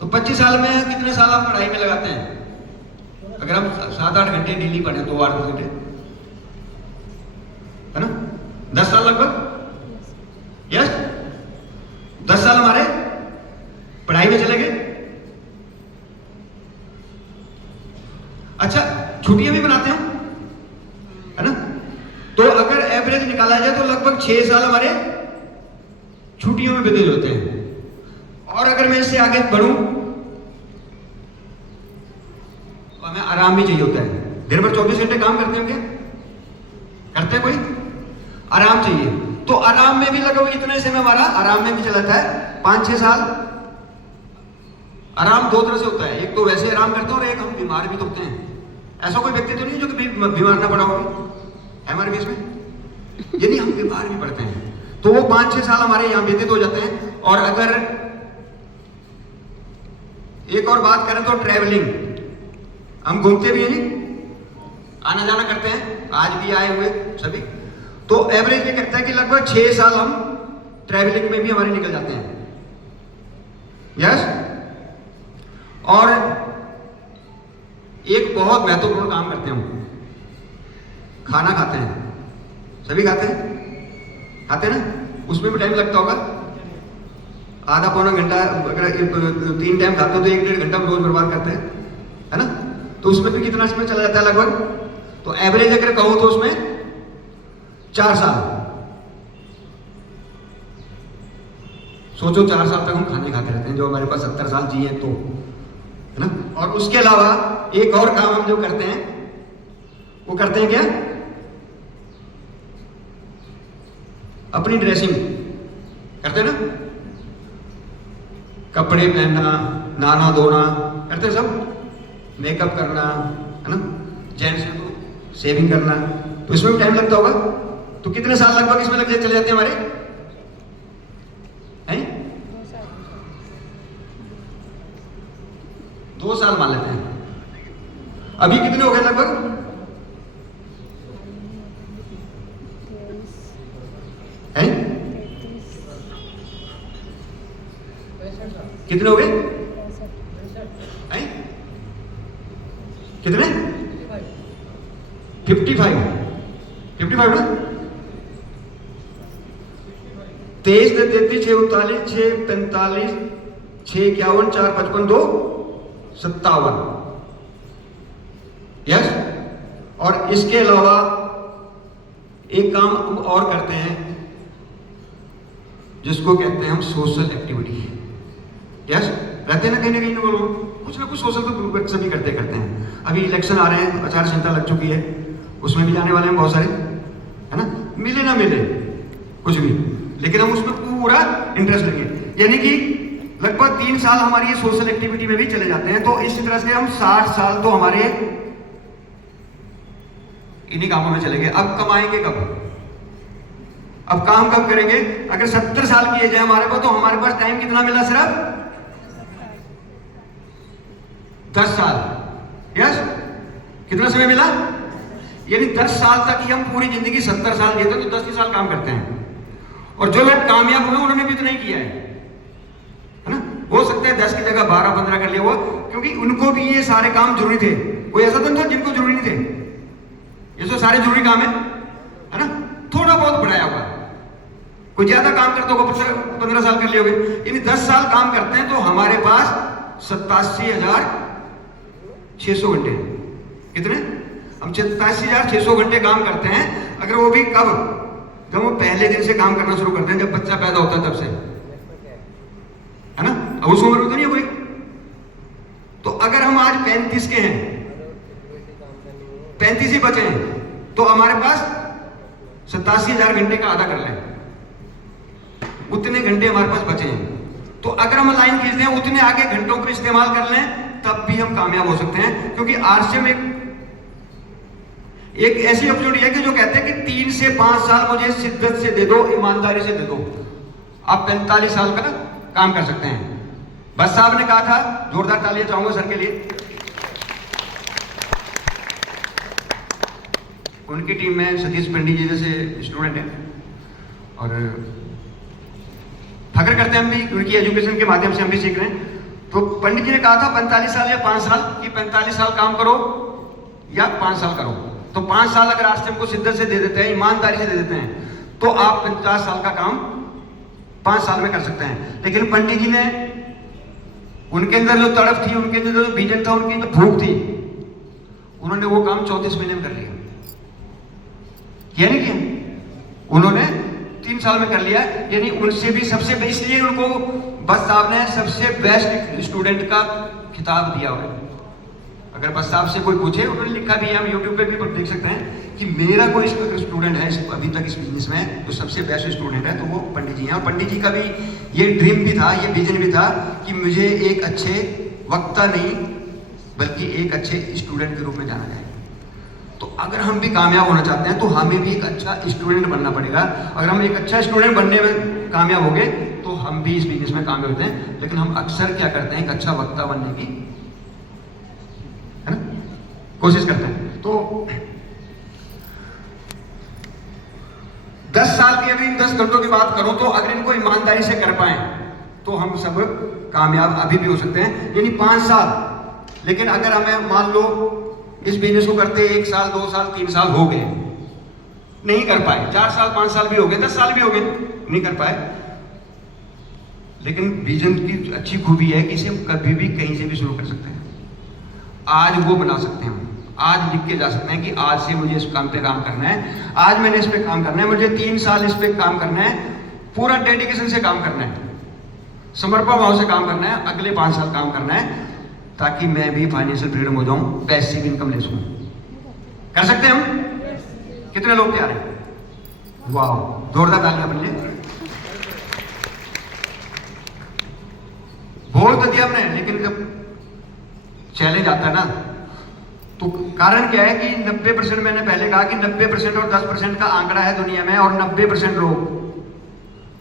तो 25 साल में कितने साल आप पढ़ाई में लगाते हैं? अगर हम 7-8 घंटे डेली पढ़े तो 8 घंटे है ना, 10 साल लगभग। यस, 10 साल हमारे पढ़ाई में चले गए। अच्छा, छुट्टियां भी बनाते हैं है ना, तो अगर एवरेज निकाला जाए तो लगभग 6 साल हमारे छुट्टियों में बीते होते हैं। और अगर मैं इससे आगे बढ़ूं तो हमें आराम भी चाहिए होता है। दिन भर 24 घंटे काम करते हैं क्या? करते हैं कोई? आराम चाहिए, तो आराम में भी लगभग इतने समय हमारा आराम में भी चला जाता है 5-6 साल। आराम दो तरह से होता है, एक तो वैसे आराम करते हैं और एक हम बीमार भी तो होते हैं। ऐसा कोई व्यक्ति तो नहीं जो कभी बीमार ना पड़ा होगा हमारे बीच में, यदि हम बीमार भी पड़ते हैं तो वो 5-6 साल हमारे यहाँ व्यतीत हो जाते हैं। और अगर एक और बात करें तो ट्रैवलिंग, हम घूमते भी हैं, आना जाना करते हैं, आज भी आए हुए सभी, तो एवरेज ये कहता है कि लगभग 6 साल हम ट्रैवलिंग में भी हमारे निकल जाते हैं। यस। और एक बहुत महत्वपूर्ण काम करते हैं हम, खाना खाते हैं। सभी खाते हैं ना, उसमें भी टाइम लगता होगा, आधा पौना घंटा। अगर 3 टाइम खाते हो तो 1-1.5 घंटा रोज बर्बाद करते हैं है ना, तो उसमें भी कितना समय चला जाता है लगभग? तो एवरेज अगर कहो तो उसमें 4 साल। सोचो 4 साल तक हम खाने खाते रहते हैं, जो हमारे पास 70 साल जिए तो, है ना। और उसके अलावा एक और काम हम जो करते हैं, वो करते हैं क्या? अपनी ड्रेसिंग करते हैं ना, कपड़े पहनना, नहाना धोना करते हैं सब, मेकअप करना है ना, जेंट्स है तो शेविंग करना, तो इसमें भी टाइम लगता होगा। तो कितने साल लगभग इसमें लग चले जाते हैं हमारे? हैं? 2 साल मान लेते हैं। अभी कितने हो गए लगभग? हैं? कितने हो गए? हैं? कितने? 55 ना? 23, 33, 6, 39, 6, 45, 6, 51, 4, 55, 2, 57। यस। और इसके अलावा एक काम और करते हैं जिसको कहते हैं हम सोशल एक्टिविटी। यस, रहते हैं ना कहीं ना कहीं कुछ ना कुछ सोशल तो सभी करते हैं। अभी इलेक्शन आ रहे हैं, आचार संहिता लग चुकी है, उसमें भी जाने वाले हैं बहुत सारे, है ना, मिले ना मिले कुछ भी, लेकिन हम उसमें पूरा इंटरेस्ट लेंगे। यानी कि लगभग 3 साल हमारी ये सोशल एक्टिविटी में भी चले जाते हैं। तो इसी तरह से हम 60 साल तो हमारे इन्हीं कामों में चलेंगे। अब कमाएंगे कब? अब काम कब करेंगे? अगर 70 साल की एज है हमारे पास, तो हमारे पास टाइम कितना मिला? सिर्फ 10 साल। यस, कितना समय मिला? यानी 10 साल तक ही हम पूरी जिंदगी 70 साल जीते तो 10 ही साल काम करते हैं। और जो लोग कामयाब हुए उन्होंने भी तो नहीं किया है ना। हो सकता है 10 की जगह 12-15 कर लिया हुआ, क्योंकि उनको भी ये सारे काम जरूरी थे। कोई ऐसा तो नहीं था जिनको जरूरी नहीं थे। ये तो सारे जरूरी काम है ना। थोड़ा बहुत बढ़ाया होगा, कोई ज्यादा काम करता होगा, 15 साल कर लिए होगे, यानी 10 साल काम करते हैं तो हमारे पास 87,600 घंटे। कितने? हम 87,600 घंटे काम करते हैं। अगर वो भी कब? जब वो पहले दिन से काम करना शुरू करते हैं, जब बच्चा पैदा होता है तब से, है ना। अब उस उम्र में तो नहीं है कोई। तो अगर हम आज 35 के हैं, 35 ही बचे हैं, तो हमारे पास 87,000 घंटे का आधा कर लें, उतने घंटे हमारे पास बचे हैं। तो अगर हम लाइन खींच दें, उतने आगे घंटों को इस्तेमाल कर लें, तब भी हम कामयाब हो सकते हैं। क्योंकि आरसीएम एक ऐसी अपॉर्चुनिटी है कि जो कहते हैं कि 3 से 5 साल मुझे शिद्दत से दे दो, ईमानदारी से दे दो, आप 45 साल का काम कर सकते हैं। बस साहब ने कहा था, जोरदार तालियां चाहूंगा सर के लिए। उनकी टीम में सतीश पंडित जी जैसे स्टूडेंट हैं और फख्र करते हैं हम भी, उनकी एजुकेशन के माध्यम से हम भी सीख रहे हैं। तो पंडित जी ने कहा था 45 साल या 5 साल, कि 45 साल काम करो या 5 साल करो। तो 5 साल अगर आरसीएम को शिद्दत से दे देते हैं, ईमानदारी से दे देते हैं, तो आप 50 साल का काम 5 साल में कर सकते हैं। लेकिन पंडित जी ने, उनके अंदर जो तड़प थी, उनके अंदर जो विजन था, उनकी जो भूख थी, उन्होंने वो काम 34 महीने में कर लिया। किया नहीं किया? उन्होंने 3 साल में कर लिया। यानी उनसे भी सबसे, इसलिए उनको बस साहब ने सबसे बेस्ट स्टूडेंट का खिताब दिया हुआ है। अगर बस साहब से कोई पूछे, उन्होंने लिखा भी है, हम यूट्यूब पे भी देख सकते हैं कि मेरा कोई स्टूडेंट है अभी तक इस बिजनेस में जो सबसे बेस्ट स्टूडेंट है, तो वो पंडित जी हैं। और पंडित जी का भी ये ड्रीम भी था, ये विजन भी था कि मुझे एक अच्छे वक्ता नहीं बल्कि एक अच्छे स्टूडेंट के रूप में जाना जाए। तो अगर हम भी कामयाब होना चाहते हैं तो हमें भी एक अच्छा स्टूडेंट बनना पड़ेगा। अगर हम एक अच्छा स्टूडेंट बनने में कामयाब हो गए तो हम भी इस बिजनेस में कामयाब होते हैं। लेकिन हम अक्सर क्या करते हैं, एक अच्छा वक्ता बनने की, है ना, कोशिश करते हैं। तो 10 साल की अगर इन 10 घंटों की बात करूं तो अगर इनको ईमानदारी से कर पाए तो हम सब कामयाब अभी भी हो सकते हैं, यानी 5 साल। लेकिन अगर हमें मान लो इस बिजनेस को करते 1 साल, 2 साल, 3 साल हो गए, नहीं कर पाए, 4 साल, 5 साल भी हो गए, 10 साल भी हो गए, नहीं कर पाए, लेकिन विजन की अच्छी खूबी है कि इसे हम कभी भी कहीं से भी शुरू कर सकते हैं। आज वो बना सकते हैं, आज लिख के जा सकते हैं कि आज से मुझे इस काम पे काम करना है, आज मैंने इस पे काम करना है, मुझे 3 साल इस पे काम करना है, पूरा डेडिकेशन से काम करना है, समर्पण भाव से काम करना है, अगले 5 साल काम करना है, ताकि मैं भी फाइनेंशियल फ्रीडम हो जाऊं, पैसिव इनकम ले सकूं। कर सकते हैं हम? कितने लोग तैयार हैं? वाह, जोरदार तालियां बन ले। बोल तो दिया हमने, लेकिन जब चैलेंज आता है ना, तो कारण क्या है कि 90%, मैंने पहले कहा कि 90% और 10% का आंकड़ा है दुनिया में, और 90% लोग,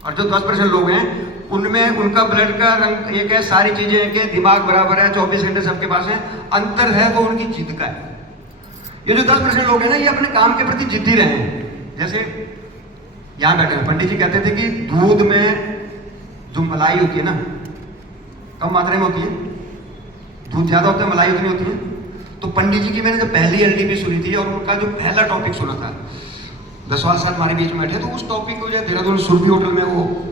और जो 10% लोग हैं उनमें उनका ब्लड का रंग एक है, सारी चीजें एक है, दिमाग बराबर है, 24 घंटे सबके पास है, अंतर है वो उनकी जिद का है। ये जो 10% लोग हैं ना, ये अपने काम के प्रति जिद्दी रहे हैं। जैसे यहाँ बैठे हैं, पंडित जी कहते थे कि दूध में जो मलाई होती है ना, कम मात्रा में होती है, दूध ज्यादा होता है, मलाई उतनी होती है। तो पंडित जी की मैंने जब पहली एलडीपी सुनी थी और उनका जो पहला टॉपिक सुना था, 10 साल हमारे बीच में बैठे, तो उस टॉपिक को जो देहरादून सुरभि होटल में, वो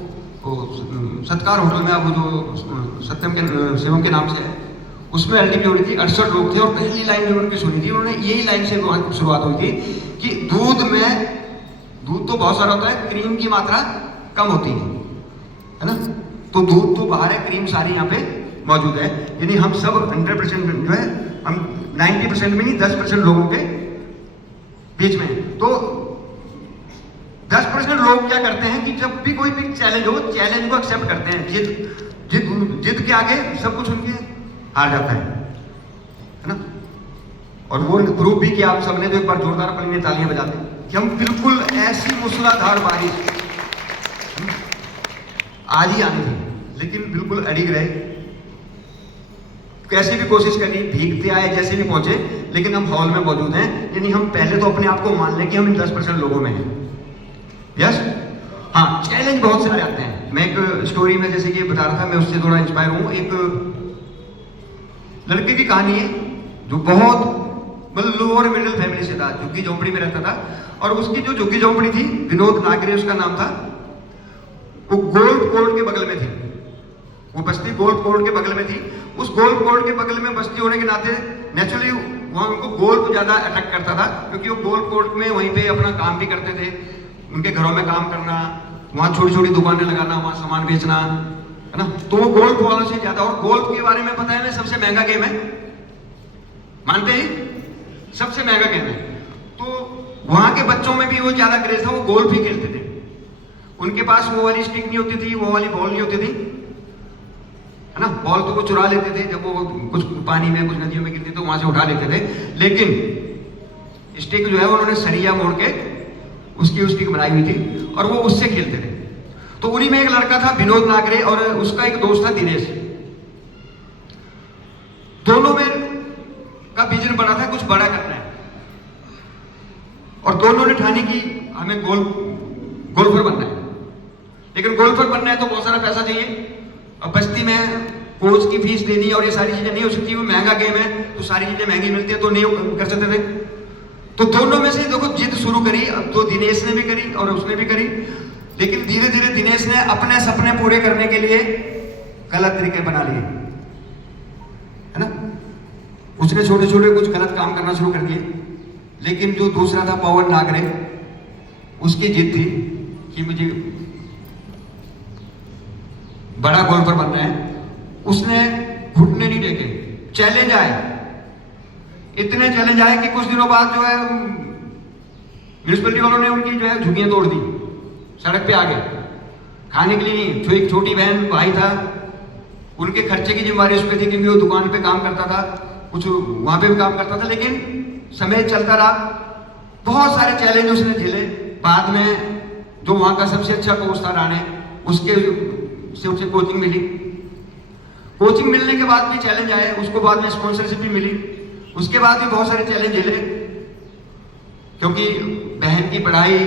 सत्कार होटल में, अब जो सत्यम के शिवम के नाम से है, उसमें एलडीपी हो रही थी, 68 लोग थे, और पहली लाइन जो उनकी सुनी थी, उन्होंने यही लाइन से शुरुआत हुई थी कि दूध तो बहुत सारा होता है, क्रीम की मात्रा कम होती है ना। तो दूध तो बाहर है, क्रीम सारी यहाँ पे मौजूद है। यानी हम सब 100% जो है, हम 90% में नहीं, 10% लोगों के बीच में। तो 10% लोग क्या करते हैं कि जब भी कोई भी चैलेंज हो, चैलेंज को एक्सेप्ट करते हैं, जिद के आगे सब कुछ उनके हार जाता है ना। और वो प्रूफ भी किया आप सबने, तो एक बार जोरदार अपनी तालियां बजाते हैं कि हम बिल्कुल ऐसी मूसलाधार बारिश आज ही आनी थी, लेकिन बिल्कुल अड़िग रहे, कैसे भी कोशिश करी, भीगते आए, जैसे भी पहुंचे, लेकिन हम हॉल में मौजूद हैं। यानी हम पहले तो अपने आप को मान लें कि हम इन 10% लोगों में हैं। यस, हाँ, चैलेंज बहुत सारे आते हैं। मैं एक स्टोरी में जैसे कि बता रहा था, मैं उससे थोड़ा इंस्पायर हूँ। एक लड़के की कहानी है जो बहुत मतलब लोअर मिडिल फैमिली से था, झुग्गी झोंपड़ी में रहता था। और उसकी जो झुग्गी झोंपड़ी थी, विनोद नागरे उसका नाम था, वो गोल्फ कोर्ट के बगल में थी। वो बस्ती गोल्फ कोर्ट के बगल में थी। उस गोल्फ कोर्ट के बगल में बस्ती होने के नाते नेचुरली वहाँ उनको गोल्फ ज्यादा अट्रैक्ट करता था, क्योंकि वो गोल्फ कोर्ट में वहीं पे अपना काम भी करते थे, उनके घरों में काम करना, वहाँ छोटी छोटी दुकानें लगाना, वहाँ सामान बेचना, है ना। तो वो गोल्फ वालों से ज्यादा, और गोल्फ के बारे में पता है ना, सबसे महंगा गेम है, मानते हैं, सबसे महंगा गेम है। तो वहां के बच्चों में भी वो ज्यादा क्रेज था, वो गोल्फ ही खेलते थे। उनके पास वो वाली स्टिक नहीं होती थी, वो वाली बॉल नहीं होती थी, है ना। बॉल तो वो चुरा लेते थे, जब वो कुछ पानी में कुछ नदियों में गिरती तो वहां से उठा लेते थे, लेकिन स्टिक जो है उन्होंने सरिया मोड़ के उसकी स्टिक बनाई हुई थी और वो उससे खेलते थे। तो उन्हीं में एक लड़का था विनोद नागरे और उसका एक दोस्त था दिनेश। दोनों में का विजन बना था, कुछ बड़ा करना है, और दोनों ने ठानी की हमें गोल्फर बनना है। लेकिन गोल्फर बनना है तो बहुत सारा पैसा चाहिए, और बस्ती में कोच की फीस देनी और ये सारी चीजें नहीं हो सकती, वो महंगा गेम है, तो सारी चीजें महंगी मिलती है, तो नहीं कर सकते थे। तो दोनों में से देखो जिद शुरू करी, अब तो दिनेश ने भी करी और उसने भी करी, लेकिन धीरे धीरे दिनेश ने अपने सपने पूरे करने के लिए गलत तरीके बना लिए, है ना। उसने छोटे छोटे कुछ गलत काम करना शुरू कर दिए। लेकिन जो दूसरा था पवन नागरे, उसकी जिद थी कि मुझे बड़ा गोल्फर बनना है। उसने घुटने नहीं देखे, चैलेंज आए, इतने चैलेंज आए कि कुछ दिनों बाद जो है म्यूनिसिपैलिटी वालों ने उनकी जो है झुग्गियां तोड़ दी, सड़क पे आ गए, खाने के लिए नहीं। जो एक छोटी बहन भाई था, उनके खर्चे की जिम्मेदारी उस पर थी, क्योंकि वो दुकान पे काम करता था, कुछ वहां पे भी काम करता था। लेकिन समय चलता रहा, बहुत सारे चैलेंज उसने झेले। बाद में जो वहां का सबसे अच्छा कोच था राणे, उसके से उसे कोचिंग मिली। कोचिंग मिलने के बाद भी चैलेंज आए, उसको बाद में स्पॉन्सरशिप भी मिली, उसके बाद भी बहुत सारे चैलेंज झेले, क्योंकि बहन की पढ़ाई,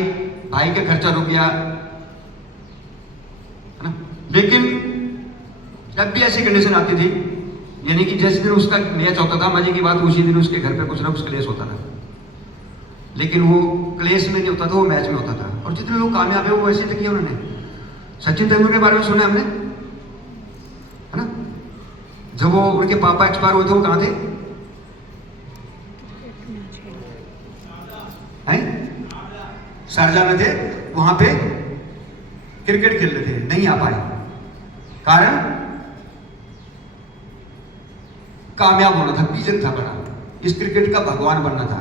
भाई का खर्चा रुक गया, है ना। लेकिन जब भी ऐसी कंडीशन आती थी, यानी कि जिस दिन उसका मैच होता था, मजे की बात, उसी दिन उसके घर पे कुछ ना कुछ क्लेश होता था। लेकिन वो क्लेश में नहीं होता था, वो मैच में होता था। और जितने लोग कामयाब है वो ऐसे थे कि उन्होंने सचिन तेंदुलकर के बारे में सुना हमने, है ना। जब वो उनके पापा एक्सपायर हुए थे, वो कहां थे, हैं? शारजा में थे, वहां पे क्रिकेट खेल रहे थे, नहीं आ पाए। कारण कामयाब होना था, विजन था बड़ा, इस क्रिकेट का भगवान बनना था,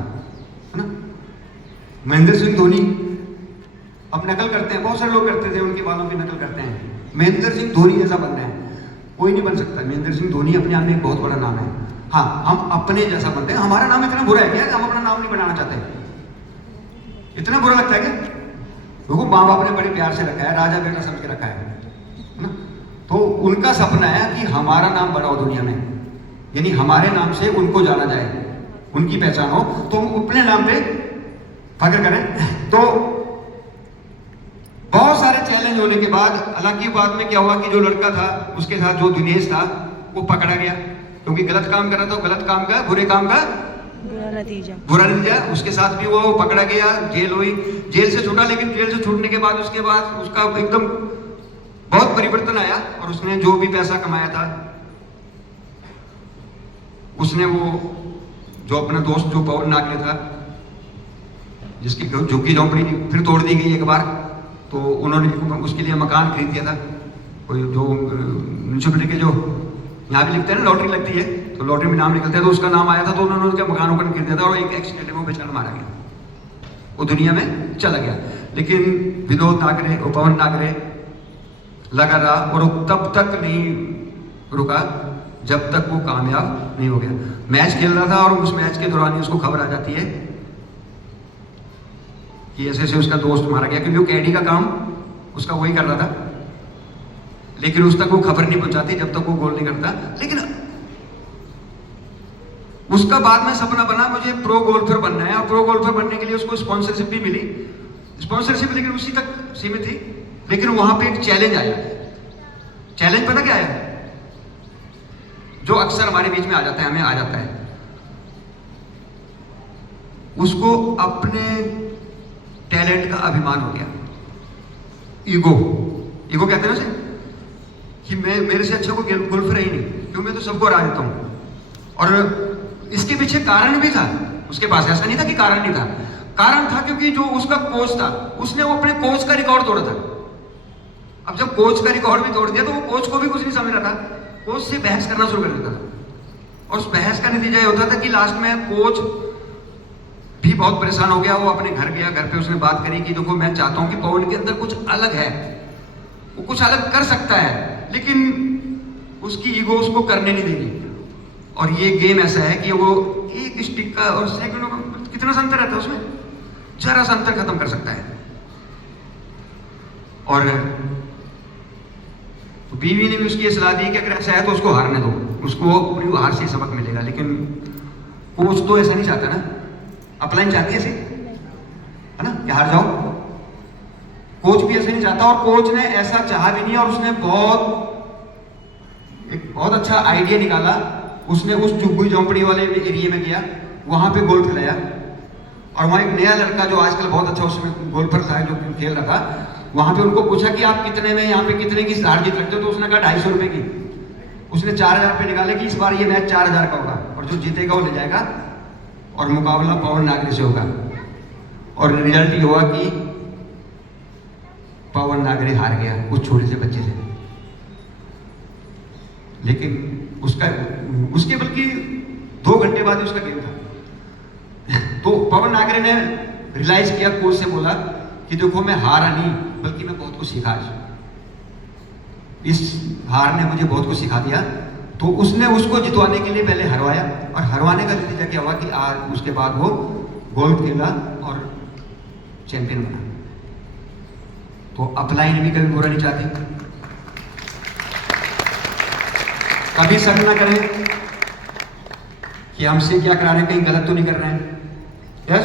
है ना। महेंद्र सिंह धोनी, अब नकल करते हैं, बहुत सारे लोग करते थे, उनके बालों की नकल करते हैं। महेंद्र सिंह धोनी जैसा बनना है, कोई नहीं बन सकता। महेंद्र सिंह धोनी अपने आप में एक बहुत बड़ा नाम है। हाँ, हम अपने जैसा बनते हैं। हमारा नाम इतना बुरा है क्या, हम अपना नाम नहीं बनाना चाहते? इतना बुरा लगता है क्या? देखो, माँ बाप ने बड़े प्यार से रखा है, राजा बेटा समझ के रखा है ना। तो उनका सपना है कि हमारा नाम बड़ा हो दुनिया में, यानी हमारे नाम से उनको जाना जाए, उनकी पहचान हो, तो हम अपने नाम पे फख्र करें। तो बहुत सारे चैलेंज होने के बाद, हालांकि बाद में क्या हुआ कि जो लड़का था उसके साथ, जो दिनेश था, वो पकड़ा गया, क्योंकि गलत काम कर रहा था। गलत काम का, बुरे काम का बुरा नतीजा, उसके साथ भी वो पकड़ा गया, जेल हुई, जेल से छूटा। लेकिन जेल से छूटने के बाद उसके बाद उसका एकदम बहुत परिवर्तन आया, और उसने जो भी पैसा कमाया था, उसने वो जो अपना दोस्त जो पवन नागरे था, जिसकी झुग्गी झोंपड़ी फिर तोड़ दी गई एक बार, तो उन्होंने उसके लिए मकान खरीद दिया था। कोई जो म्यूनिसिपैलिटी के जो यहाँ भी लिखते हैं ना, लॉटरी लगती है, तो लॉटरी में नाम निकलता है, तो उसका नाम आया था, तो उन्होंने उसके मकानों को खरीद दिया था, और एक एक्सीडेंट में वो बेचारा मारा गया, वो दुनिया में चला गया। लेकिन विनोद नागरे और पवन नागरे लगा रहा, और तब तक नहीं रुका जब तक वो कामयाब नहीं हो गया। मैच खेल रहा था, और उस मैच के दौरान ही उसको खबर आ जाती है कि ऐसे ऐसे उसका दोस्त मारा गया, क्योंकि वो कैडी का काम उसका वही कर रहा था। लेकिन उस तक वो खबर नहीं पहुंचाती जब तक वो गोल नहीं करता। लेकिन उसका बाद में सपना बना, मुझे प्रो गोल्फर बनना है, और प्रो गोल्फर बनने के लिए उसको स्पॉन्सरशिप भी मिली। स्पॉन्सरशिप लेकिन उसी तक सीमित थी। लेकिन वहां पे एक चैलेंज आया। चैलेंज पता क्या है, जो अक्सर हमारे बीच में आ जाता है, हमें आ जाता है। उसको अपने टैलेंट का अभिमान हो गया। ईगो कहते हैं उसे, कि मैं मेरे से अच्छा कोई गोल्फर है ही नहीं, क्यों मैं तो सबको हरा देता हूँ। और इसके पीछे कारण भी था उसके पास, ऐसा नहीं था कि कारण नहीं था, कारण था क्योंकि जो उसका कोच था उसने वो अपने कोच का रिकॉर्ड तोड़ा था। अब जब कोच का रिकॉर्ड भी तोड़ दिया तो वो कोच को भी कुछ नहीं समझ रहा था, कोच से बहस करना शुरू कर देता था। और उस बहस का नतीजा ये होता था कि लास्ट में कोच भी बहुत परेशान हो गया। वो अपने घर गया, घर पे उसने बात करी कि देखो मैं चाहता हूं कि पवन के अंदर कुछ अलग है, वो कुछ अलग कर सकता है, लेकिन उसकी ईगो उसको करने नहीं देगी। और ये गेम ऐसा है कि वो एक स्टिक का और सेकंडों का कितना सा अंतर रहता है उसमें, जरा सा अंतर खत्म कर सकता है। और तो बीवी ने भी उसकी ये सलाह दी कि अगर ऐसा है तो उसको हारने दो, उसको पूरी हार से सबक मिलेगा। लेकिन कोच तो ऐसा नहीं चाहता ना, अपलाइन चाहती है ऐसे, है ना, कि हार जाओ। कोच भी ऐसे नहीं चाहता, और कोच ने ऐसा चाहा भी नहीं। और उसने एक बहुत अच्छा आइडिया निकाला। उसने उस झुग्गी झोंपड़ी वाले एरिया में गया, वहां पे गोल्फ खिलाया। और वहां एक नया लड़का जो आजकल बहुत अच्छा उसमें गोल्फर था, जो खेल रहा था, वहां पे उनको पूछा कि आप कितने में यहाँ पे कितने की हार जीत रखते हो, तो उसने कहा 250 रुपए की। उसने 4000 रुपए निकाले कि इस बार ये मैच 4000 का होगा और जो जीतेगा वो ले जाएगा, और मुकाबला पवन नागरे से होगा। और रिजल्ट ये हुआ कि पवन नागरे हार गया उस छोटे से बच्चे से। लेकिन उसके बल्कि 2 घंटे बाद ही उसका गेम था। तो पवन नागरे ने रियलाइज किया, कोच से बोला कि देखो मैं हारा नहीं, बल्कि मैं बहुत कुछ सीखा आज, इस हार ने मुझे बहुत कुछ सिखा दिया। तो उसने उसको जितवाने के लिए पहले हरवाया, और हरवाने का नतीजा क्या हुआ कि आज उसके बाद वो गोल्फ खेला और चैंपियन बना। तो अपलाइन भी कभी बुरा नहीं चाहती, कभी शक ना करें कि हमसे क्या करा रहे हैं, कहीं गलत तो नहीं कर रहे हैं। यस,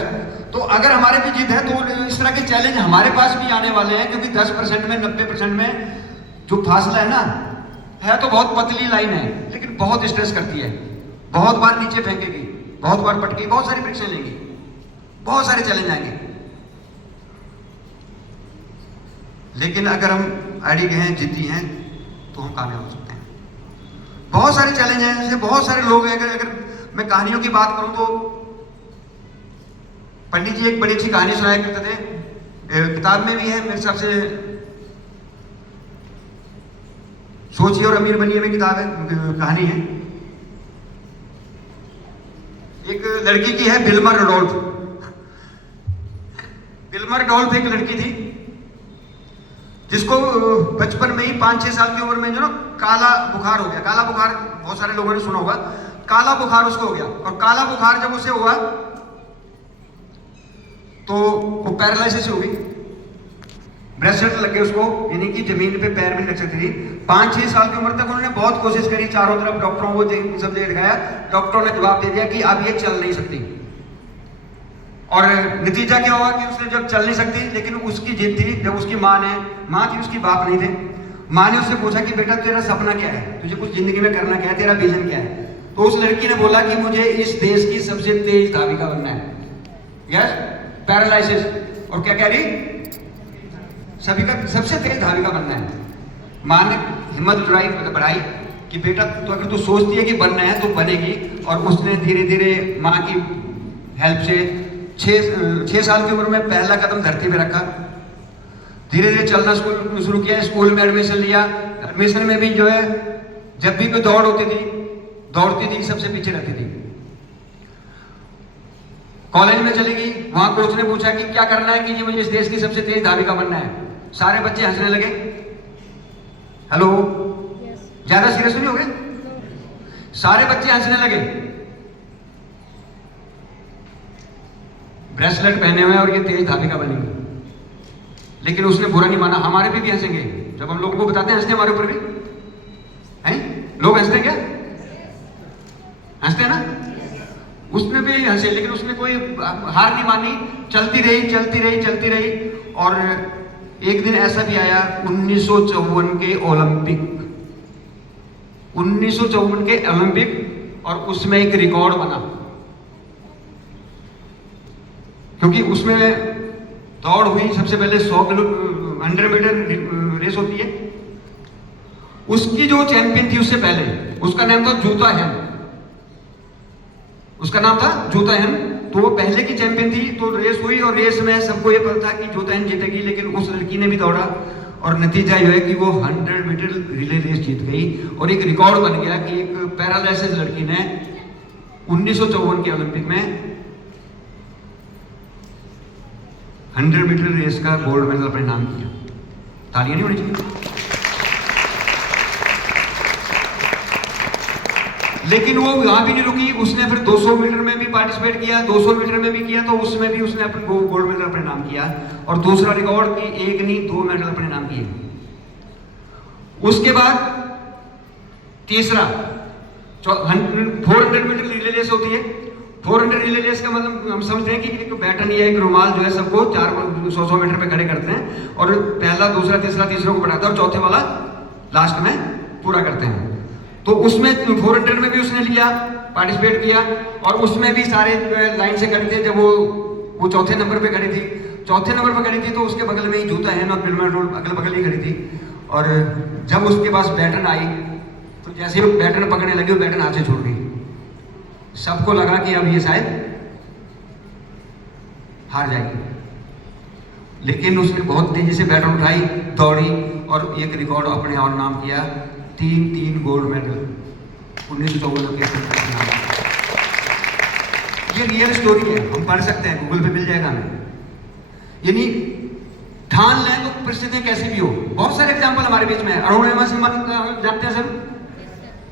तो अगर हमारे भी जिद है तो इस तरह के चैलेंज हमारे पास भी आने वाले हैं, क्योंकि 10% में 90% में जो फासला है तो बहुत पतली लाइन है, लेकिन बहुत स्ट्रेस करती है, बहुत बार नीचे फेंकेगी, बहुत बार पटकेगी, बहुत सारी परीक्षाएं लेंगी, बहुत सारे चैलेंज आएंगे। लेकिन अगर हम अड़िग हैं, जिद्दी हैं, तो हम कामयाब हो सकते हैं। बहुत सारे चैलेंज हैं, जैसे बहुत सारे लोग हैं। अगर मैं कहानियों की बात करूं तो पंडित जी एक बड़ी अच्छी कहानी सुनाया करते थे, किताब में भी है मेरे हिसाब से, सोचिए और अमीर बनिए में किताब है, कहानी है। एक लड़की की है, विल्मा रडोल्फ। विल्मा रडोल्फ एक लड़की थी जिसको बचपन में ही 5-6 साल की उम्र में जो ना काला बुखार हो गया। काला बुखार बहुत सारे लोगों ने सुना होगा, काला बुखार उसको हो गया। और काला बुखार जब उसे हुआ तो वो पैरालिसिस हो गई, ब्रेसलेट लग गए उसको, यानी कि जमीन पे पैर भी नहीं रख सकती थी। 5-6 साल की उम्र तक उन्होंने बहुत कोशिश करी, चारों तरफ डॉक्टरों को सब जगह दिखाया, डॉक्टरों ने जवाब दे दिया कि अब ये चल नहीं सकती। और नतीजा क्या हुआ कि उसने जब चल नहीं सकती, लेकिन उसकी जिद थी। जब उसकी माँ थी, उसकी बाप नहीं थे, माँ ने उससे पूछा कि बेटा तेरा सपना क्या है, तुझे कुछ जिंदगी में करना क्या है, तेरा विजन क्या है। तो उस लड़की ने बोला कि मुझे इस देश की सबसे तेज धाविका बनना है। यस, पैरालिसिस, और क्या कह रही, सभी का सबसे तेज धाविका बनना है। माँ ने हिम्मत बढ़ाई कि बेटा तो अगर तू सोचती है कि बनना है तो बनेगी। और उसने धीरे धीरे माँ की हेल्प से 6 साल की उम्र में पहला कदम धरती पे रखा, धीरे धीरे चलना शुरू किया, स्कूल में एडमिशन लिया। एडमिशन में भी जो है, जब भी कोई दौड़ होती थी, दौड़ती थी, सबसे पीछे रहती थी। कॉलेज में चली गई, वहां कोच ने पूछा कि क्या करना है, कि ये मुझे इस देश की सबसे तेज धाविका बनना है। सारे बच्चे हंसने लगे। हेलो, ज्यादा सीरियस नहीं हो गए? सारे बच्चे हंसने लगे। ब्रेसलेट पहने हुए और ये तेज धाविका बनेगी। लेकिन उसने बुरा नहीं माना, हमारे पे भी हंसेंगे जब हम लोगों को बताते हैं, हंसते हमारे ऊपर भी हैं, लोग हंसते हैं क्या? हंसते हैं ना? उसने भी हंसे, लेकिन उसने कोई हार नहीं मानी, चलती रही। और एक दिन ऐसा भी आया 1954 के ओलंपिक, 1954 के ओलंपिक, और उसमें एक रिकॉर्ड बना। क्योंकि उसमें दौड़ हुई सबसे पहले 100 मीटर रेस होती है। उसकी जो चैंपियन थी उससे पहले, उसका नाम था जूता हेन, उसका नाम था जूता हेन। तो वो पहले की चैंपियन थी। तो रेस हुई और रेस में सबको ये पता था कि जूता हेन जीतेगी, लेकिन उस लड़की ने भी दौड़ा और नतीजा ये है कि वो 100 मीटर रिले रेस जीत गई और एक रिकॉर्ड बन गया कि एक पैरालिसिस लड़की ने 1954 के ओलंपिक में 100 मीटर रेस का गोल्ड मेडल अपने नाम किया। तालियां नहीं होनी चाहिए? लेकिन वो यहां भी नहीं रुकी, उसने फिर 200 मीटर में भी पार्टिसिपेट किया, 200 मीटर में भी किया, तो उसमें भी उसने अपने गोल्ड मेडल अपने नाम किया और दूसरा रिकॉर्ड की एक नहीं 2 मेडल अपने नाम किए। उसके बाद तीसरा 400 मीटर रिले रेस होती है। 400 रिले रेस का मतलब हम समझते हैं कि एक बैटन या एक रुमाल जो है सबको 100 मीटर पे खड़े करते हैं और पहला दूसरा तीसरा को बढ़ाता है और चौथे वाला लास्ट में पूरा करते हैं। तो उसमें 400 में भी उसने लिया, पार्टिसिपेट किया और उसमें भी सारे लाइन से खड़े थे। जब वो चौथे नंबर पे खड़ी थी, चौथे नंबर पे खड़ी थी तो उसके बगल में ही जूता हेन और बिल मेडोल अगल बगल ही खड़ी थी। और जब उसके पास बैटन आई तो जैसे ही बैटन पकड़ने लगी वो बैटन हाथ से छूट गई। सबको लगा कि अब ये शायद हार जाएगी, लेकिन उसने बहुत तेजी से बैटन उठाई, दौड़ी और एक रिकॉर्ड अपने और नाम किया, 3 गोल्ड मेडल 1954 के। ये रियल स्टोरी है, हम पढ़ सकते हैं, गूगल पे मिल जाएगा हमें। यानी ठान लें तो परिस्थितियां कैसी भी हो। बहुत सारे एग्जाम्पल हमारे बीच में है। अरुणिमा सिन्हा जानते हैं सर,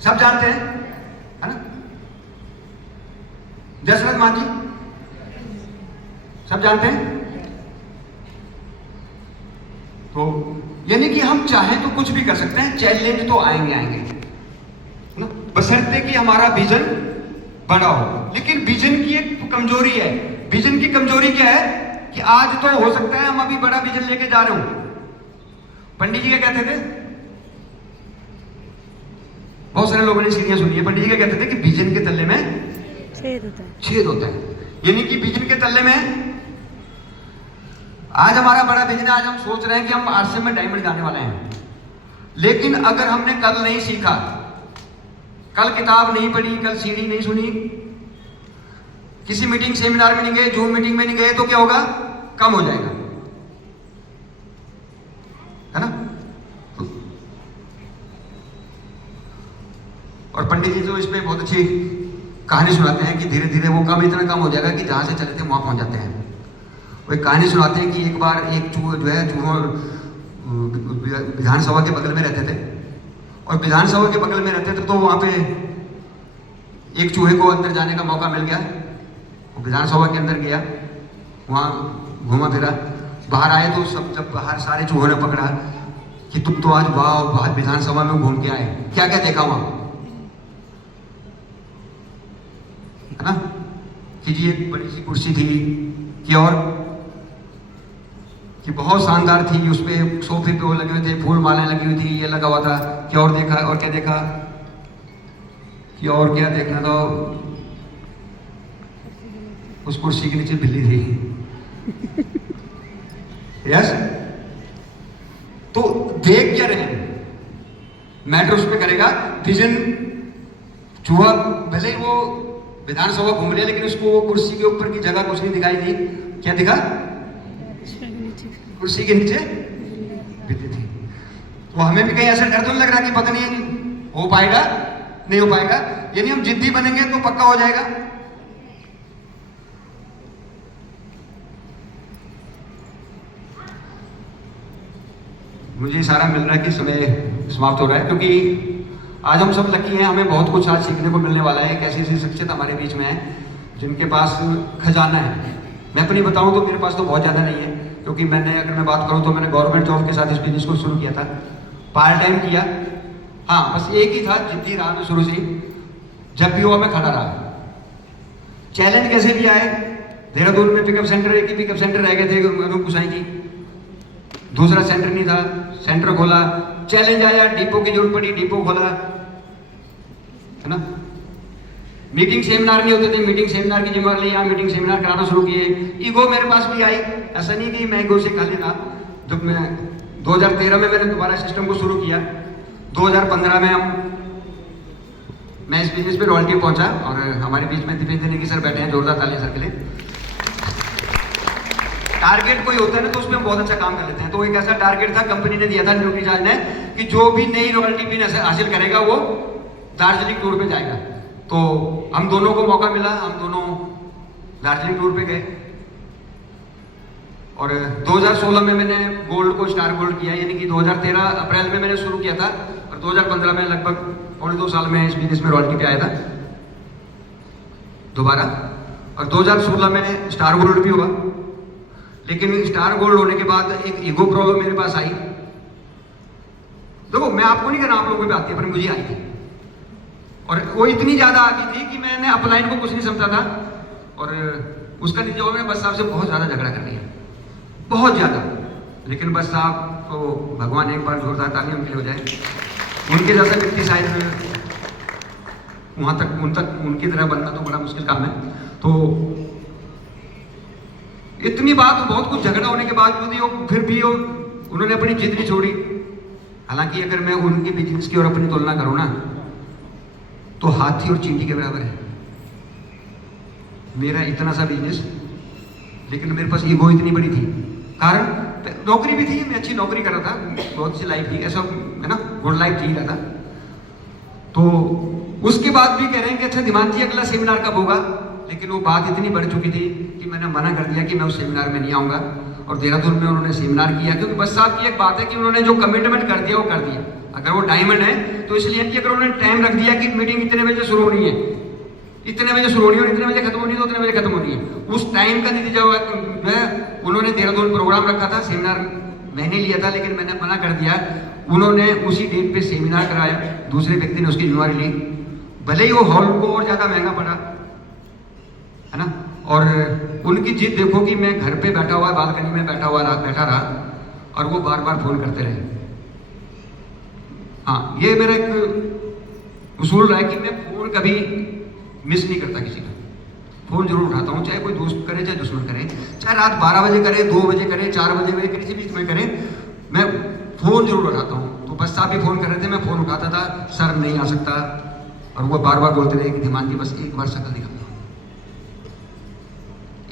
सब जानते हैं, है ना? दशरथ मांझी सब जानते हैं। तो यानी कि हम चाहें तो कुछ भी कर सकते हैं, चैलेंज तो आएंगे ना, बशर्ते कि हमारा विजन बड़ा हो। लेकिन विजन की एक कमजोरी है। विजन की कमजोरी क्या है कि आज तो हो सकता है हम अभी बड़ा विजन लेके जा रहे हो। पंडित जी क्या कहते थे? बहुत सारे लोगों ने सीढ़ियां सुनी है। पंडित जी क्या कहते थे कि विजन के तल्ले में छेद होता है। यानी कि विजन के तल्ले में आज हमारा बड़ा विजन है, आज हम सोच रहे हैं कि हम आरसीएम में डायमंड जाने वाले हैं, लेकिन अगर हमने कल नहीं सीखा, कल किताब नहीं पढ़ी, कल सीढ़ी नहीं सुनी, किसी मीटिंग सेमिनार में नहीं गए, जूम मीटिंग में नहीं गए, तो क्या होगा? कम हो जाएगा, है ना? और पंडित जी तो इस पे बहुत अच्छी कहानी सुनाते हैं कि धीरे धीरे वो कम इतना कम हो जाएगा कि जहां से चले थे वहां पहुंच जाते हैं। वो एक कहानी सुनाते हैं कि एक बार एक चूहा जो है, चूहा विधानसभा के बगल में रहते थे और विधानसभा के बगल में रहते थे तो वहां पे एक चूहे को अंदर जाने का मौका मिल गया। वो विधानसभा के अंदर गया, वहां घूमा फिरा, बाहर आए तो सब, जब बाहर सारे चूहों ने पकड़ा कि तुम तो आज बाहर विधानसभा में घूम के आए, क्या क्या देखा वहां, है ना? कि जी एक बड़ी सी कुर्सी थी, कि और कि बहुत शानदार थी, उस पे सोफे पे वो लगे हुए थे, फूल मालाएं लगी हुई थी, ये लगा हुआ था। कि और देखा, और क्या देखा, कि और क्या देखना, तो उस कुर्सी के नीचे बिल्ली थी। यस, तो देख क्या रहे, मैटर उस पे करेगा विजन। चूहा भले ही वो विधानसभा घूम रहे, लेकिन उसको वो कुर्सी के ऊपर की जगह कुछ नहीं दिखाई दी। क्या दिखा? कुर्सी के नीचे बिल्ली थी। तो हमें भी कहीं ऐसा डर तो नहीं लग रहा कि पता नहीं हो पाएगा, नहीं हो पाएगा? यानी हम जिद्दी बनेंगे तो पक्का हो जाएगा। मुझे इशारा मिल रहा है कि समय समाप्त हो रहा है, क्योंकि आज हम सब लकी हैं, हमें बहुत कुछ आज सीखने को मिलने वाला है। एक ऐसी ऐसी शख्सियत हमारे बीच में है जिनके पास खजाना है। मैं अपनी बताऊं तो मेरे पास तो बहुत ज़्यादा नहीं है, क्योंकि अगर मैं बात करूं तो मैंने गवर्नमेंट जॉब के साथ इस बिजनेस को शुरू किया था, पार्ट टाइम किया। हाँ, बस एक ही था, जिद्दी रहा मैं शुरू से, जब भी हुआ मैं खड़ा रहा। चैलेंज कैसे भी आए, देहरादून में पिकअप सेंटर, एक ही पिकअप सेंटर रह गए थे अनूप गुसाई जी, दूसरा सेंटर नहीं था, सेंटर खोला। चैलेंज आया, डिपो की जरूरत पड़ी, डिपो खोला, है ना? मीटिंग सेमिनार नहीं होते थे, मीटिंग सेमिनार की जिम्मेदारी यहाँ मीटिंग सेमिनार कराना शुरू किए। ईगो मेरे पास भी आई, ऐसा नहीं कि मैं ईगो से खाली रहा। जब मैं 2013 में मैंने दोबारा सिस्टम को शुरू किया, 2015 में मैं इस बिजनेस पे रॉयल्टी पहुंचा और हमारे बीच में दीपेंद्र नेगी सर बैठे हैं, जोरदार तालियां सर के लिए। टारगेट कोई होता है ना तो उसमें हम बहुत अच्छा काम कर लेते हैं। तो एक ऐसा टारगेट था कंपनी ने दिया था, न्यूट्रीचार्ज ने, कि जो भी नई रॉयल्टी पिन हासिल करेगा वो दार्जिलिंग टूर पे जाएगा। तो हम दोनों को मौका मिला, हम दोनों दार्जिलिंग टूर पे गए और 2016 में मैंने गोल्ड को स्टार गोल्ड किया, यानी कि 2013 अप्रैल में मैंने शुरू किया था और 2015 में लगभग 2.5 साल में इस बिजनेस में रॉयल्टी पे आया था दोबारा। और 2016 में स्टार गोल्ड भी हुआ, लेकिन स्टार गोल्ड होने के बाद एक ईगो प्रॉब्लम मेरे पास आई। देखो मैं आपको नहीं कहना आप लोगों को भी आती है, पर मुझे आई थी और वो इतनी ज्यादा आ गई थी कि मैंने अपलाइन को कुछ नहीं समझा था और उसका नतीजा मैंने बस साहब से बहुत ज्यादा झगड़ा कर लिया, बहुत ज्यादा। लेकिन बस साहब तो भगवान एक बार जोरदार तालियां उनके हो जाए, उनके जैसा व्यक्ति शायद वहां तक उनकी तरह बनना तो बड़ा मुश्किल काम है। तो इतनी बात, बहुत कुछ झगड़ा होने के बाद फिर भी उन्होंने अपनी जिद नहीं छोड़ी। हालांकि अगर मैं उनके बिजनेस की और अपनी तुलना करूं ना तो हाथी और चींटी के बराबर है मेरा इतना सा बिजनेस। लेकिन मेरे पास ईगो इतनी बड़ी थी, कारण नौकरी भी थी, मैं अच्छी नौकरी कर रहा था, बहुत सी लाइफ थी, ऐसा है ना, गुड लाइफ जी रहा था। तो उसके बाद भी कह रहे हैं कि अच्छा दिमाग जी अगला सेमिनार कब होगा, लेकिन वो बात इतनी बढ़ चुकी थी कि मैंने मना कर दिया कि मैं उस सेमिनार में नहीं आऊँगा। और देहरादून में उन्होंने सेमिनार किया, क्योंकि बस साहब की एक बात है कि उन्होंने जो कमिटमेंट कर दिया वो कर दिया। अगर वो डायमंड है तो इसलिए कि अगर उन्होंने टाइम रख दिया कि मीटिंग इतने बजे शुरू होनी है, इतने बजे शुरू होनी है और इतने बजे खत्म होनी है तो इतने बजे खत्म होनी है, उस टाइम का नतीजा हुआ है। उन्होंने देहरादून प्रोग्राम रखा था, सेमिनार मैंने लिया था, लेकिन मैंने मना कर दिया। उन्होंने उसी डेट पे सेमिनार कराया, दूसरे व्यक्ति ने उसकी जिम्मेवारी ली, भले ही वो हॉल को और ज्यादा महंगा पड़ा, है ना। और उनकी जिद देखो कि मैं घर पे बैठा हुआ, बालकनी में बैठा रहा और वो बार बार फोन करते रहे। हाँ, ये मेरा एक उसूल रहा है कि मैं फोन कभी मिस नहीं करता किसी का, फोन जरूर उठाता हूँ, चाहे कोई दोस्त करे चाहे दुश्मन करे, चाहे रात 12 बजे करे, 2 बजे करे, 4 बजे किसी बीच में करे, मैं फोन जरूर उठाता हूँ। तो बस साहब भी फोन कर रहे थे, मैं फोन उठाता था, सर नहीं आ सकता, और वो बार बार बोलते रहे कि धीमान जी बस एक बार शक्ल दिखा दो,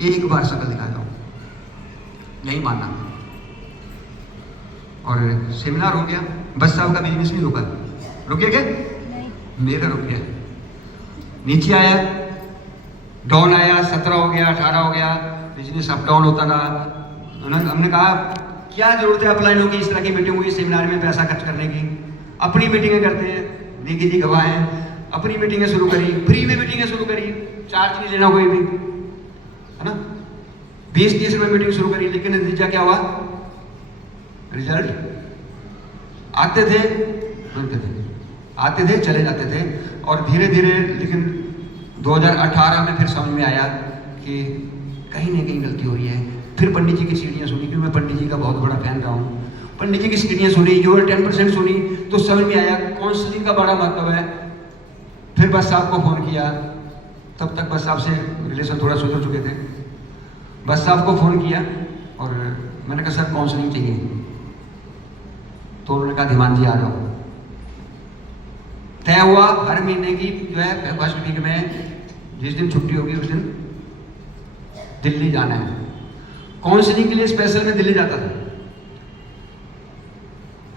एक बार शक्ल दिखा दो, नहीं मानना। और सेमिनार हो गया, बस साहब का बिजनेस नहीं रुका, रुक गया क्या? मेरा रुक गया, नीचे आया, डाउन आया, 17 हो गया, 18 हो गया, बिजनेस अप डाउन होता रहा। हमने कहा क्या जरूरत है अपलाइनों की, इस तरह की मीटिंग हुई सेमिनार में पैसा खर्च करने की, अपनी मीटिंगें करते हैं, नेगी जी गवाह हैं, अपनी मीटिंगें शुरू करी, फ्री में मीटिंगें शुरू करी, चार्ज नहीं लेना कोई भी, है ना, 20-30 रुपये मीटिंग शुरू करी। लेकिन नतीजा क्या हुआ? रिजल्ट आते थे, चले जाते थे। और धीरे धीरे लेकिन 2018 में फिर समझ में आया कि कहीं ना कहीं गलती हो रही है। फिर पंडित जी की सीढ़ियाँ सुनी, क्योंकि मैं पंडित जी का बहुत बड़ा फैन रहा हूँ। पंडित जी की सीढ़ियाँ सुनी, जो 10% सुनी, तो समझ में आया काउंसलिंग का बड़ा महत्व है। फिर बस साहब को फ़ोन किया, तब तक बस साहब से रिलेशन थोड़ा सुधर चुके थे। बस साहब को फ़ोन किया और मैंने कहा सर काउंसलिंग चाहिए, तो उन्होंने कहा धीमान जी आ जाओ। तय हुआ हर महीने की जो है फर्स्ट वीक में जिस दिन छुट्टी होगी उस दिन दिल्ली जाना है। काउंसलिंग के लिए स्पेशल में दिल्ली जाता था,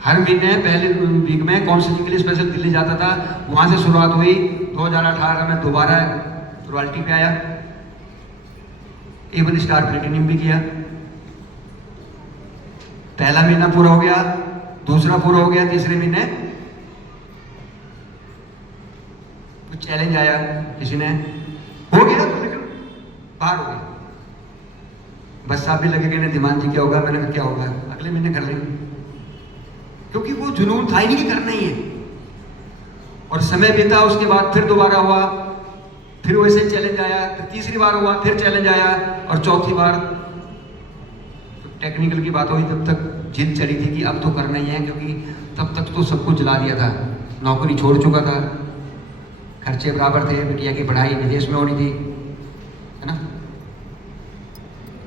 हर महीने पहले वीक में काउंसलिंग के लिए स्पेशल दिल्ली जाता था। वहां से शुरुआत हुई। 2018 में दोबारा रॉयल्टी पे आया, इवन स्टार प्लेटिनियम भी किया। पहला महीना पूरा हो गया, दूसरा पूरा हो गया, तीसरे महीने कुछ चैलेंज आया, किसी ने हो गया तो लेकिन बाहर हो गया। बस साहब भी लगे कहने धीमान जी क्या होगा, मैंने कहा क्या होगा, अगले महीने कर लेंगे, क्योंकि वो जुनून था ही नहीं कि करना ही है। और समय बीता, उसके बाद फिर दोबारा हुआ, फिर वैसे चैलेंज आया, फिर तीसरी बार हुआ, फिर चैलेंज आया, और चौथी बार तो टेक्निकल की बात हुई। तब तक जिद चली थी कि अब तो करना ही है, क्योंकि तब तक तो सब कुछ जला दिया था, नौकरी छोड़ चुका था, खर्चे बराबर थे, बिटिया की पढ़ाई विदेश में होनी थी, है ना।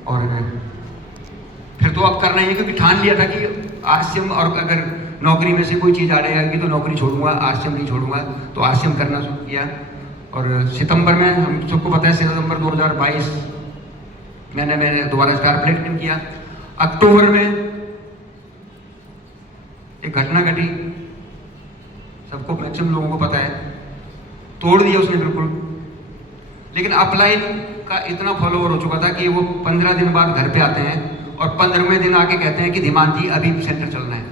और फिर तो अब करना ही है, क्योंकि ठान लिया था कि आरसीएम, और अगर नौकरी में से कोई चीज़ आ रहेगी तो नौकरी छोड़ूंगा, आरसीएम नहीं छोड़ूंगा। तो आरसीएम करना शुरू किया। और सितंबर में, हम सबको पता है, सितंबर 2022 मैंने दोबारा स्टार प्लेटमेंट किया। अक्टूबर में एक घटना घटी, सबको, मैक्सिमम लोगों को पता है, तोड़ दिया उसने बिल्कुल। लेकिन अपलाइन का इतना फॉलोवर हो चुका था कि वो 15 दिन बाद घर पे आते हैं और 15वें दिन आके कहते हैं कि धीमान जी अभी सेंटर चलना है।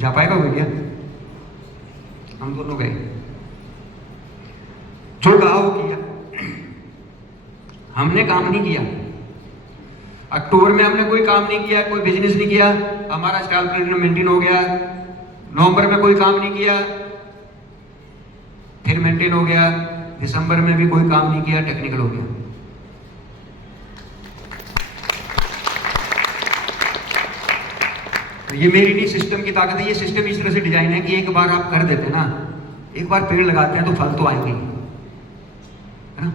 जा पाएगा वो क्या? हम दोनों गए, जो कहा वो किया, हमने काम नहीं किया। अक्टूबर में हमने कोई काम नहीं किया, कोई बिजनेस नहीं किया, हमारा स्टाफ मेंटेन हो गया। नवंबर में कोई काम नहीं किया, फिर मेंटेन हो गया। दिसंबर में भी कोई काम नहीं किया, टेक्निकल हो गया। तो ये मेरी नहीं, सिस्टम की ताकत है। ये सिस्टम इस तरह से डिजाइन है कि एक बार आप कर देते हैं ना, एक बार पेड़ लगाते हैं तो फल तो आएंगे, है ना।